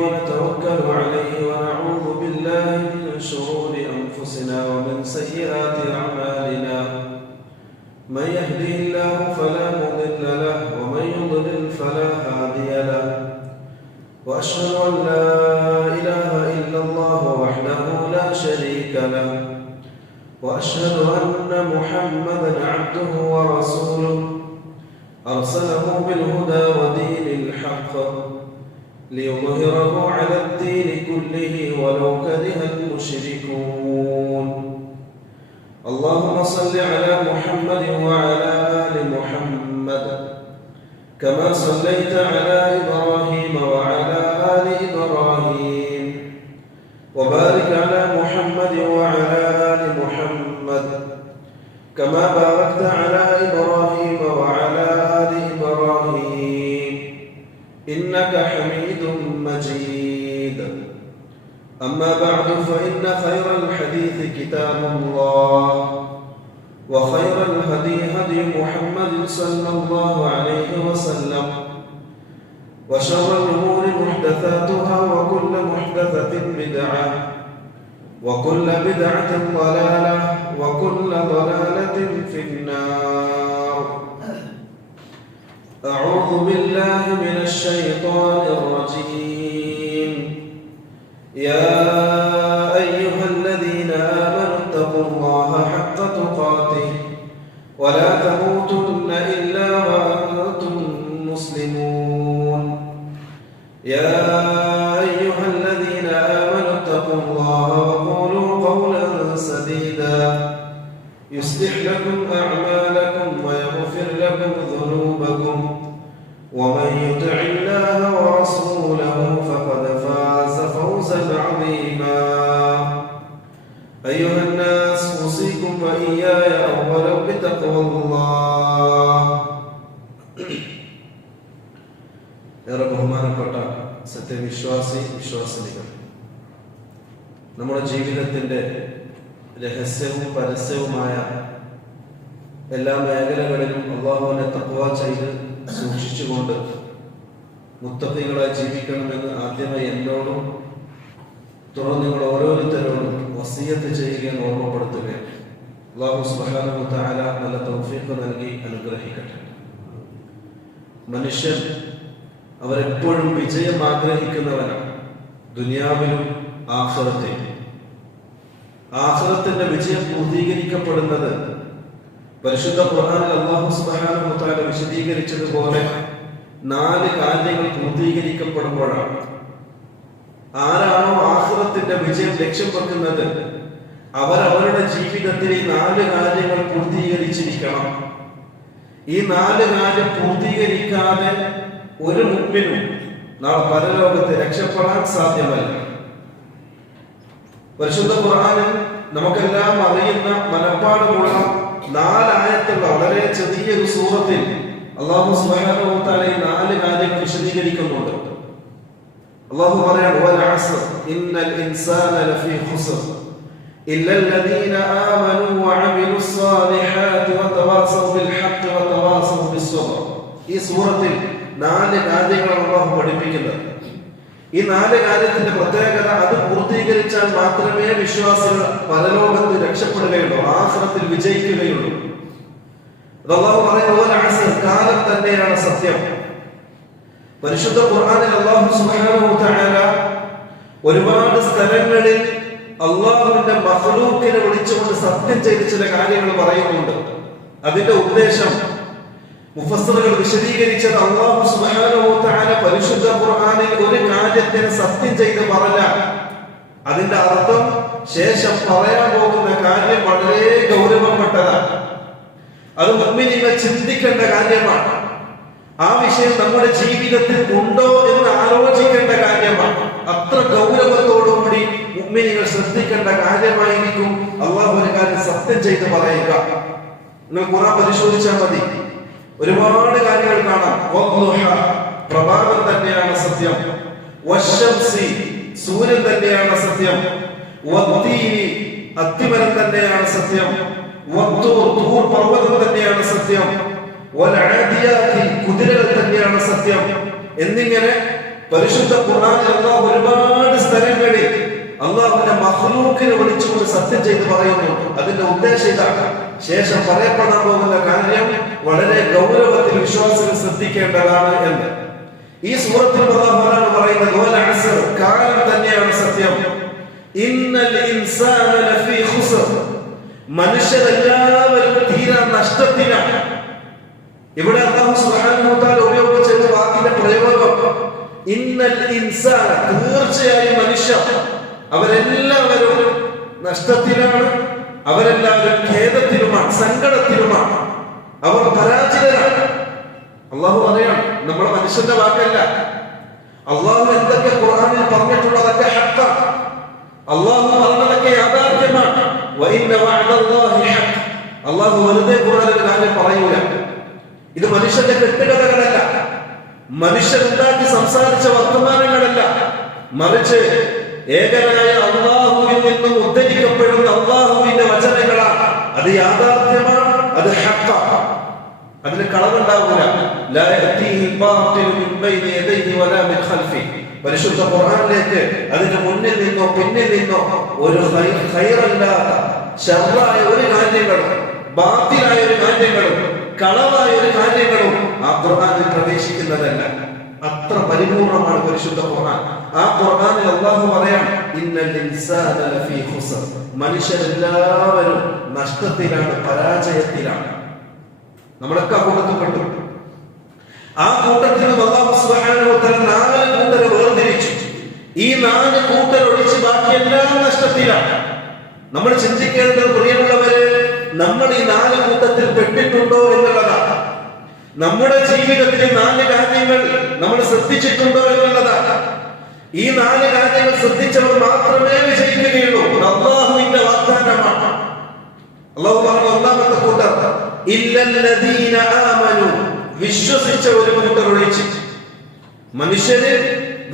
ونتوكل عليه ونعوذ بالله من شرور أنفسنا ومن سيئات أعمالنا من يهده الله فلا مضل له ومن يضلل فلا هادي له وأشهد أن لا إله إلا الله وحده لا شريك له وأشهد أن محمدا عبده ورسوله أرسله بالهدى ودين الحق ليظهره على الدين كله ولو كره المشركون اللهم صل على محمد وعلى آل محمد كما صليت على إبراهيم وعلى آل إبراهيم وبارك على محمد وعلى آل محمد كما باركت على إبراهيم وعلى آل إبراهيم إنك حميد مجيد أما بعد فإن خير الحديث كتاب الله وخير الهدي هدي محمد صلى الله عليه وسلم وشر الأمور محدثاتها وكل محدثة بدعة وكل بدعة ضلالة وكل ضلالة في النار أعوذ بالله من الشيطان الرجيم يا أيها الذين آمنوا اتقوا الله حق تقاته ولا تموتن إلا وأنتم مسلمون يا أيها الذين آمنوا اتقوا الله وقولوا قولا سديدا يصلح لكم أعمالكم ويغفر لكم ذنوبكم ومن يطع الله ورسوله فقد فاز فوزا عظيما أيها الناس أوصيكم وإياي أولا بتقوى الله ഏറെ ബഹുമാനപ്പെട്ട വിശ്വാസിനികൾ, നമ്മുടെ ജീവിതത്തിൻ്റെ രഹസ്യവും പരസ്യവുമായ എല്ലാ മേഖലകളിലും അല്ലാഹുവിനെ തഖ്വ ചെയ്ത് സൂക്ഷിച്ചുകൊണ്ട് മുത്തഖീകളായി ജീവിക്കണമെന്ന് ആദ്യമായി എന്നോടും തുടർന്ന് നിങ്ങൾ ഓരോരുത്തരോടും വസിയത്ത് ചെയ്യുകയും ഓർമ്മപ്പെടുത്തുകയാണ്. അല്ലാഹു സുബ്ഹാനഹു വ തആല നല്ല തൗഫീഖ് നൽകി അനുഗ്രഹിക്കട്ടെ. മനുഷ്യൻ അവരെപ്പോഴും വിജയം ആഗ്രഹിക്കുന്നവനാണ്, ദുനിയാവിലും ആഖിറത്തിലും. ആഖിറത്തിന്റെ വിജയം പൂർത്തീകരിക്കപ്പെടുന്നത് പരിശുദ്ധ ഖുർആനിൽ അല്ലാഹു സുബ്ഹാനഹു വ തആല വിശദീകരിച്ചതുപോലെ 4 കാര്യങ്ങൾ പൂർത്തീകരിക്കപ്പെടുമ്പോഴാണ്. ആരാണോ ആഖിറത്തിന്റെ വിജയം ലക്ഷ്യം വെക്കുന്നത് അവരവരുടെ ജീവിതത്തിൽ ഈ 4 കാര്യങ്ങൾ പൂർത്തീകരിച്ചിരിക്കണം. ഈ 4 കാര്യം പൂർത്തീകരിക്കാതെ ഒരു മുഅ്മിനും നാളെ പരലോകത്ത് രക്ഷപ്പെടാൻ സാധ്യമല്ല. പരിശുദ്ധ ഖുർആനിൽ നമുക്കെല്ലാം അറിയുന്ന മനപ്പാഠമുള്ള 4 ആയത്തുള്ള വളരെ ചെറിയൊരു സൂറത്തിൽ അല്ലാഹു സുബ്ഹാനഹു വ തആല 4 കാര്യങ്ങൾ വിശദീകരിക്കുന്നുണ്ട്. അല്ലാഹു പറയുന്നു വൽ അസ്ർ ഇന്നൽ ഇൻസാന ലഫീ ഖുസ്ർ ഇല്ലല്ലദീന ആമനൂ വഅമിലുസ് സാലിഹാത്തി വതവാസൗ ബിൽ ഹഖ് വതവാസൗ ബിസ്സബ്ർ. ഈ സൂറത്തിൽ 4 കാര്യങ്ങളാണ് അല്ലാഹു പഠിപ്പിക്കുന്നത്. ഈ 4 കാര്യത്തിന്റെ പ്രത്യേകത അത് പൂർത്തീകരിച്ചാൽ മാത്രമേ വിശ്വാസികൾ പരലോകത്ത് രക്ഷപ്പെടുകയുള്ളൂ, ആഖിറത്തിൽ വിജയിക്കുകയുള്ളൂ. അല്ലാഹു പറയുന്നു കാലം തന്നെയാണ് സത്യം. പരിശുദ്ധ ഖുർആനിൽ അല്ലാഹു സുബ്ഹാനഹു വ തആല ഒരുപാട് സ്ഥലങ്ങളിൽ അല്ലാഹുവിന്റെ മഖ്ലൂഖിനെ വിളിച്ചുകൊണ്ട് സത്യം ചെയ്ത ചില കാര്യങ്ങൾ പറയുന്നുണ്ട്. അതിന്റെ ഉദ്ദേശം മുഫസ്സിറുകൾ വിശദീകരിച്ചത് അല്ലാഹു സുബ്ഹാനഹു വ തആല പരിശുദ്ധ ഖുർആനിൽ ഒരു കാര്യത്തിന് സത്യം ചെയ്ത് പറഞ്ഞാൽ അതിന്റെ അർത്ഥം ശേഷം പറയാൻ പോകുന്ന കാര്യം വളരെ ഗൗരവപ്പെട്ടതാണ്. അത് മുഅ്മിനീങ്ങൾ ചിന്തിക്കേണ്ട കാര്യമാണ്. ആ വിഷയം നമ്മുടെ ജീവിതത്തിൽ ഉണ്ടോ എന്ന് ആലോചിക്കേണ്ട കാര്യമാണ്. അത്ര ഗൗരവത്തോടുകൂടി മുഅ്മിനീങ്ങൾ ശ്രദ്ധിക്കേണ്ട കാര്യമായിരിക്കും അല്ലാഹു ഒരു കാര്യം സത്യം ചെയ്ത് പറയുക. നിങ്ങൾ ഖുർആൻ പരിശോധിച്ചാൽ മതി, ഒരുപാട് കാര്യങ്ങൾ കാണാം. പ്രഭാതം തന്നെയാണ് സത്യം, വശംസി സൂര്യൻ തന്നെയാണ് സത്യം, വത്തീനി അത്തിമരം തന്നെയാണ് സത്യം, വത്തൂർ പർവ്വതം തന്നെയാണ് സത്യം, വൽആദിയാതി കുതിരകൾ തന്നെയാണ് സത്യം എന്നിങ്ങനെ പരിശുദ്ധ ഖുർആനിൽ അല്ലാഹു ഒരുപാട് സ്ഥലങ്ങളിൽ അല്ലാഹുവിന്റെ മഖ്ലൂഖിനെ വിളിച്ചുകൊണ്ട് സത്യം ചെയ്ത് പറയുന്നുണ്ട്. അതിന്റെ ഉദ്ദേശം ഇതാണ്. ശേഷം പറയപ്പെടാൻ പോകുന്ന കാര്യം വളരെ ഗൗരവത്തിൽ വിശ്വാസികൾ ശ്രദ്ധിക്കേണ്ടതാണ് എന്ന്. ഈ സൂറത്തിൽ അല്ലാഹു പറയുന്നത് വൽ അസ്ർ, കാലം തന്നെയാണ് സത്യം. ഇന്നൽ ഇൻസാന ലഫീ ഖുസ്ർ, മനുഷ്യരെല്ലാവരും തീരാ നഷ്ടത്തിലാണ്. ഇവിടെ അല്ലാഹു സുബ്ഹാനഹു വ തആല ഉപയോഗിച്ച വാക്കിന്റെ പ്രയോഗം ഇന്നൽ ഇൻസാന, തീർച്ചയായും മനുഷ്യർ അവരെല്ലാവരും നഷ്ടത്തിലാണ്, അവരെല്ലാവരും ഖേദത്തിലുമാണ്, സങ്കടത്തിലുമാണ്, അവർ പരാജിതരാണ്. അള്ളാഹു പറയാണ്, നമ്മുടെ മനുഷ്യന്റെ വാക്കല്ല. അള്ളാഹു എന്തൊക്കെ ഖുർആനിൽ പറഞ്ഞിട്ടുള്ളതൊക്കെ ഹഖാണ്. അള്ളാഹു പറഞ്ഞതൊക്കെ യാഥാർത്ഥ്യമാണ്. വഇന്ന വഅദല്ലാഹി ഹഖ്, അള്ളാഹു വെറുതെ ഖുർആനിൽ കാര്യം പറയൂല. ഇത് മനുഷ്യന്റെ കെട്ടുകഥകളല്ല, മനുഷ്യരുണ്ടാക്കി സംസാരിച്ച വർത്തമാനങ്ങളല്ല, മറിച്ച് ഏകനായ അല്ലാഹുവിൽ നിന്നും ഉദ്ധരിക്കപ്പെടുന്ന അല്ലാഹുവിന്റെ വചനങ്ങളാണ്. അത് യാഥാർത്ഥ്യമാണ്, അത് ഹഖാണ്, അതിന് കളവുണ്ടാവില്ല. ലാ യഅതീഹിൽ ബാതിലു മിൻ ബൈനി യദൈഹി വലാ മിൻ ഖൽഫിഹി, പരിശുദ്ധ ഖുർആനിലേക്ക് അതിന്റെ മുന്നിൽ നിന്നോ പിന്നിൽ നിന്നോ ഒരു ഖൈറല്ലാത്ത ശർറായ ഒരു കാര്യങ്ങളും ബാത്തിലായ ഒരു കാര്യങ്ങളും കളവായ ഒരു കാര്യങ്ങളും ആ ഖുർആനിൽ പ്രവേശിക്കുന്നതല്ല. അത്ര പരിപൂർണമാണ് പരിശുദ്ധ ഖുർആൻ. ആ ഖുർആനിൽ അല്ലാഹു പറയാണ് ഇന്നൽ ഇൻസാന ലഫീ ഖുസ്ർ, മനുഷ്യരെല്ലാവരും നഷ്ടത്തിലാണ്, പരാജയത്തിലാണ്. നമ്മളൊക്കെ കൂട്ടത്തിൽപ്പെട്ടു. ആ കൂട്ടത്തിൽ അല്ലാഹു സുബ്ഹാനഹു വ തആല 4 കൂട്ടരെ വേർതിരിച്ചു. ഈ 4 കൂട്ടർ ഒഴിച്ച് ബാക്കിയെല്ലാം നഷ്ടത്തിലാണ്. നമ്മൾ ചിന്തിക്കേണ്ടത് പ്രിയമുള്ളവരെ, നമ്മൾ ഈ 4 കൂട്ടത്തിൽ പെട്ടിട്ടുണ്ടോ എന്നുള്ളതാണ്. നമ്മുടെ ജീവിതത്തിൽ 4 കാര്യങ്ങൾ നമ്മൾ ശ്രദ്ധിച്ചിട്ടുണ്ടോ എന്നുള്ളതാണ്. ഈ 4 കാര്യങ്ങൾ ശ്രദ്ധിച്ചവർ മാത്രമേ വിജയിക്കുകയുള്ളൂ. അല്ലാഹുവിന്റെ വാഗ്ദാനമാണ്. അല്ലാഹു പറഞ്ഞ ഒന്നാമത്തെ കൂട്ടർ ഇല്ലല്ലദീന ആമനു, വിശ്വസിച്ച ഒരു കൂട്ടർ ഒഴിച്ച്. മനുഷ്യര്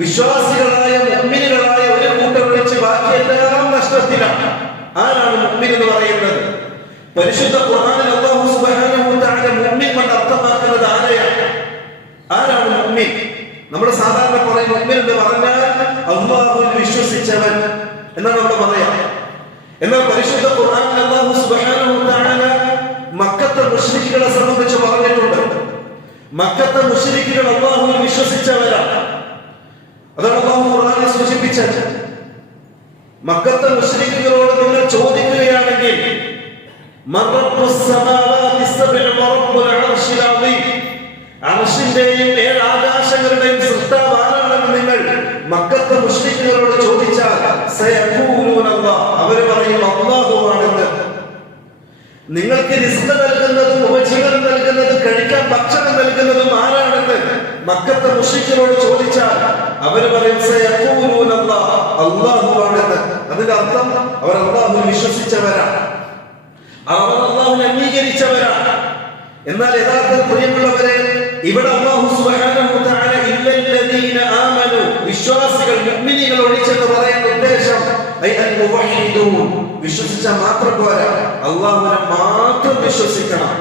വിശ്വാസികളായ മുഅ്മിനുകളായ ഒരു കൂട്ടർ ഒഴിച്ച് ബാക്കിയെല്ലാം നഷ്ടത്തിലാണ്. ആരാണ് മുഅ്മിൻ എന്ന് പറയുന്നത്? പരിശുദ്ധ ഖുർആനിൽ അല്ലാഹു സുബ്ഹാനഹു വ തആല മുഅ്മിൻ കൊണ്ട് അർത്ഥമാക്കുന്നത് ആരെയാണ്? ആരാണ് മുഅ്മിൻ? നമ്മൾ സാധാരണ പറയും മുഅ്മിൻ എന്ന് പറഞ്ഞാൽ അല്ലാഹുവിൽ വിശ്വസിച്ചവൻ എന്നാണ് നമ്മൾ പറയാ. എന്നാൽ പരിശുദ്ധ ഖുർആനിൽ അല്ലാഹു സുബ്ഹാനഹു വ തആല മക്കത്തെ മുശ്രിക്കുകളെ സംബന്ധിച്ച് പറഞ്ഞിട്ടുണ്ട്. മക്കത്തെ മുശ്രിക്കുകൾ അല്ലാഹുവിൽ വിശ്വസിച്ചവരാണ്. അതാണ് അല്ലാഹു ഖുർആനിൽ സൂചിപ്പിച്ചത്. മക്കത്തെ മുശ്രിക്കുകളോട് നിങ്ങൾ ചോദിക്കുകയാണെങ്കിൽ അർശിന്റെയും 7 ആകാശങ്ങളുടെയും സൃഷ്ടാവ് ആരാണെന്ന് നിങ്ങൾ മക്കത്തെ മുശ്രിക്കുകളോട് ചോദിച്ചാൽ അവര് പറയും അല്ലാഹുവാണെന്ന്. നിങ്ങൾക്ക് റിസ്ക് നൽകുന്നതും ഉപജീവനം നൽകുന്നതും കഴിക്കാൻ ഭക്ഷണം നൽകുന്നതും ആരാണെന്ന് മക്കത്തെ മുശ്രിക്കുകളോട് ചോദിച്ചാൽ അവർ പറയും അല്ലാഹുവാണെന്ന്. അതിന്റെ അർത്ഥം അവർ അല്ലാഹുവിൽ വിശ്വസിച്ചവരാണ്, അവർ അല്ലാഹുവിനെ അംഗീകരിച്ചവരാണ്. എന്നാൽ യഥാർത്ഥ പ്രിയമുള്ളവരെ, ഇവിടെ അല്ലാഹു സുബ്ഹാനഹു വ തആല ഇല്ലല്ലദീന ആമനു, വിശ്വാസികൾ മുഅ്മിനീകൾ ഒഴിച്ചെന്ന് പറയുന്ന ഉദ്ദേശം വിശ്വസിച്ചാൽ മാത്രം പോരാ, അല്ലാഹുവിനെ മാത്രം വിശ്വസിക്കണം,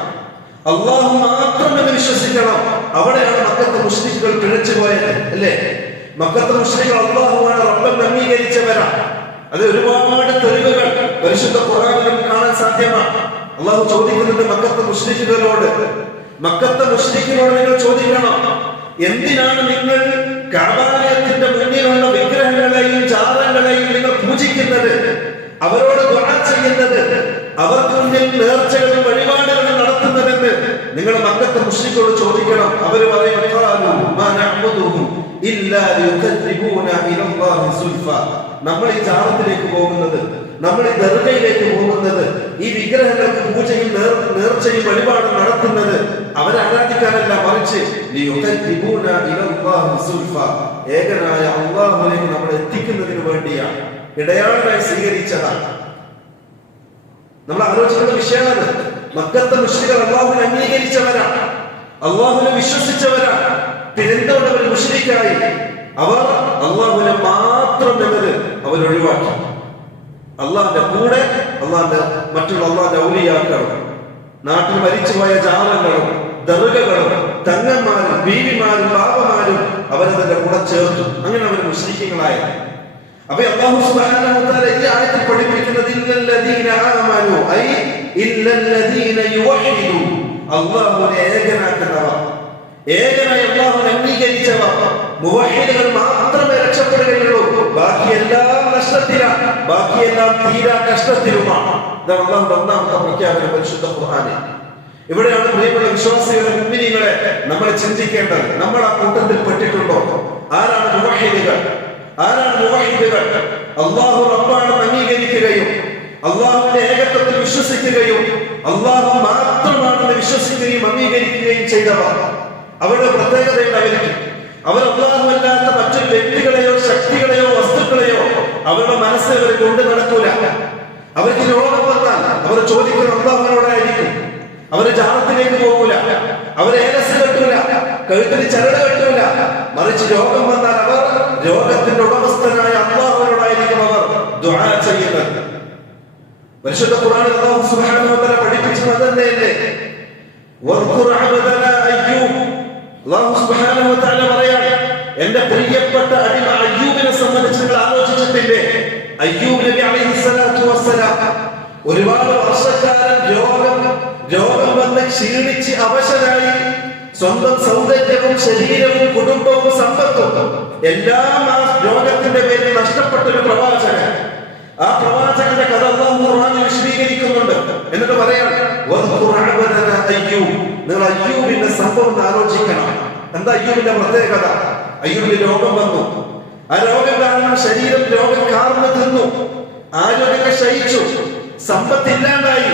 അല്ലാഹു മാത്രം എന്ന് വിശ്വസിക്കണം. അവിടെയാണ് മക്കത്തെ മുശ്രിക്കുകൾ പിഴച്ചു പോയത്, അല്ലേ? മക്കത്തെ മുശ്രിക്കുകൾ അല്ലാഹുവാണ് റബ്ബെന്ന് അംഗീകരിച്ചവരാണ്. അത് ഒരുപാട് തെളിവുകൾ പരിശുദ്ധ ഖുർആനിൽ കാണാൻ സാധ്യമാണ്. അല്ലാഹു ചോദിക്കുന്നുണ്ട് മക്കത്തെ മുശ്രിക്കുകളോട്, മക്കത്തെ മുശ്രിക്കുകളോട് നിങ്ങൾ ചോദിക്കണം, എന്തിനാണ് നിങ്ങൾ കഅബാലയത്തിന്റെ മുന്നിലുള്ള വിഗ്രഹങ്ങളെയും ചാരങ്ങളെയും നിങ്ങൾ പൂജിക്കുന്നത്, അവരോട് ദുആ ചെയ്യുന്നത്, അവർക്ക് മുന്നിൽ നേർച്ചകളും വഴിപാടുകളും നടത്തുന്നതെന്ന് നിങ്ങൾ മക്കത്തെ മുശ്രിക്കുകളോട് ചോദിക്കണം. അവർ പറയും നമ്മൾ ഈ ചാരത്തിലേക്ക് പോകുന്നത്, നമ്മൾ ഈ ദർഗയിലേക്ക് പോകുന്നത്, ഈ വിഗ്രഹങ്ങൾക്ക് പൂജയും നേർച്ചയും വഴിപാടും നടത്തുന്നത് അവരെ ആരാധിക്കാനല്ല, മറിച്ച് ഏകനായ അല്ലാഹുവിലേക്ക് നമ്മളെ എത്തിക്കുന്നതിന് വേണ്ടിയാണ്, ഇടയാളനായി സ്വീകരിച്ചതാണ്. നമ്മൾ ആലോചിക്കുന്ന വിഷയമാണ്. മക്കത്തെ മുശ്രിക്കുകൾ അല്ലാഹുവിനെ അംഗീകരിച്ചവരാണ്, അല്ലാഹുവിനെ വിശ്വസിച്ചവരാണ്. പിന്നെന്തുകൊണ്ട് അവർ മുശ്രിക്കായി? അവർ അല്ലാഹുവിനെ മാത്രം എന്നത് അവർ ഒഴിവാക്കി. അള്ളാഹിന്റെ കൂടെ മറ്റുള്ള അള്ളാഹിന്റെ ഔലിയാക്കളും നാട്ടിൽ മരിച്ചുപോയ ജാലങ്ങളും ദർഗകളും തങ്ങന്മാരും ബീവിമാരും ബാബമാരും അവരതിന്റെ കൂടെ ചേർത്തു. അങ്ങനെ അവർ മുശ്രിക്കുകളായത്. അപ്പൊ അല്ലാഹു സുബ്ഹാനഹു വ തആല ഈ ആയത്തിൽ പഠിപ്പിക്കുന്നത് ഇല്ലല്ലദീന ആമനു ഐ ഇല്ലല്ലദീന യുവഹിദു, അല്ലാഹുവിനെ ഏകനാക്കുന്നവർ, ഏകനായ അല്ലാഹുവിനെ അംഗീകരിച്ചവർ, മുവഹിദുകൾ മാത്രമേ രക്ഷപ്പെടുകയുള്ളൂ. ബാക്കിയെല്ലാം നഷ്ടത്തിലാണ്, ബാക്കിയെല്ലാം തീരാ കഷ്ടത്തിലുമാണ്. ഇതാണ് അല്ലാഹുവിന്റെ ഒന്നാമത്തെ പ്രഖ്യാപനം പരിശുദ്ധ ഖുർആനിൽ. ഇവിടെയാണ് പ്രിയമുള്ള വിശ്വാസികളെ, മുഅ്മിനീങ്ങളെ നമ്മൾ ചിന്തിക്കേണ്ടത്. നമ്മൾ ആ കൂട്ടത്തിൽ പെട്ടിട്ടുണ്ടോ? ആരാണ് മുവഹിദുകൾ? ആരാണ് മുവഹിദുകൾ? അല്ലാഹു റബ്ബാണെന്ന് അംഗീകരിക്കുകയും അല്ലാഹുവിന്റെ ഏകത്വത്തിൽ വിശ്വസിക്കുകയും അല്ലാഹു മാത്രമാണെന്ന് വിശ്വസിക്കുകയും അംഗീകരിക്കുകയും ചെയ്തവർ. അവരുടെ പ്രത്യേകത ഉണ്ടായിരിക്കും. അവർ അല്ലാഹുവല്ലാത്ത മറ്റൊരു വ്യക്തികളെയോ ശക്തികളെയോ വസ്തുക്കളെയോ അവരുടെ മനസ്സിൽ അവർ കൊണ്ട് നടക്കൂല. അവർക്ക് രോഗം വന്നാൽ അവർ ചോദിക്കുന്ന അല്ലാഹുവിനോടായിരിക്കും. അവർ ജാറത്തിലേക്ക് പോകൂല, അവർ ഏലസ് കെട്ടൂല, കഴുത്തിന് ചരട് കെട്ടൂല. മറിച്ച് രോഗം വന്നാൽ അവർ രോഗത്തിന്റെ ഉടമസ്ഥനായ അല്ലാഹുവിനോടായിരിക്കും അവർ ദുആ ചെയ്യുന്നത്. പരിശുദ്ധ ഖുർആനിൽ അല്ലാഹു സുബ്ഹാനഹു വ തആല പഠിപ്പിച്ചത് അതന്നെയല്ലേ? വദ്കുർ അബ്ദനാ അയ്യൂബ്. അല്ലാഹു സുബ്ഹാനഹു വ തആല പറയാണ്, എന്റെ പ്രിയപ്പെട്ട അടിമ അയ്യൂബിനെ സംബന്ധിച്ച് നിങ്ങൾ ആലോചിച്ചിട്ടില്ലേ? അയ്യൂബ് നബി അലൈഹിസ്സലാത്തു വസ്സലാം ഒരുപാട് വർഷക്കാലം രോഗം വന്ന് ക്ഷീണിച്ച് അവശനായി, സ്വന്തം സൗന്ദര്യവും ശരീരവും കുടുംബവും സമ്പത്തും എല്ലാം ആ രോഗത്തിന്റെ പേരിൽ നഷ്ടപ്പെട്ട ഒരു പ്രവാചകൻ. ആ പ്രവാചകന്റെ കഥ അല്ലാഹു ഖുർആനിൽ വിശദീകരിക്കുന്നുണ്ട്. എന്നിട്ട് പറയാണ്, നിങ്ങൾ അയ്യൂബിന്റെ സംഭവം ആലോചിക്കണം. എന്താ അയ്യൂബിന്റെ പ്രത്യേകത? അയ്യൂബിന് രോഗം വന്നു. ആ രോഗം കാരണം ശരീരം രോഗം കാർന്നു തിന്നു, ആരോഗ്യം ക്ഷയിച്ചു, സമ്പത്തില്ലാണ്ടായി,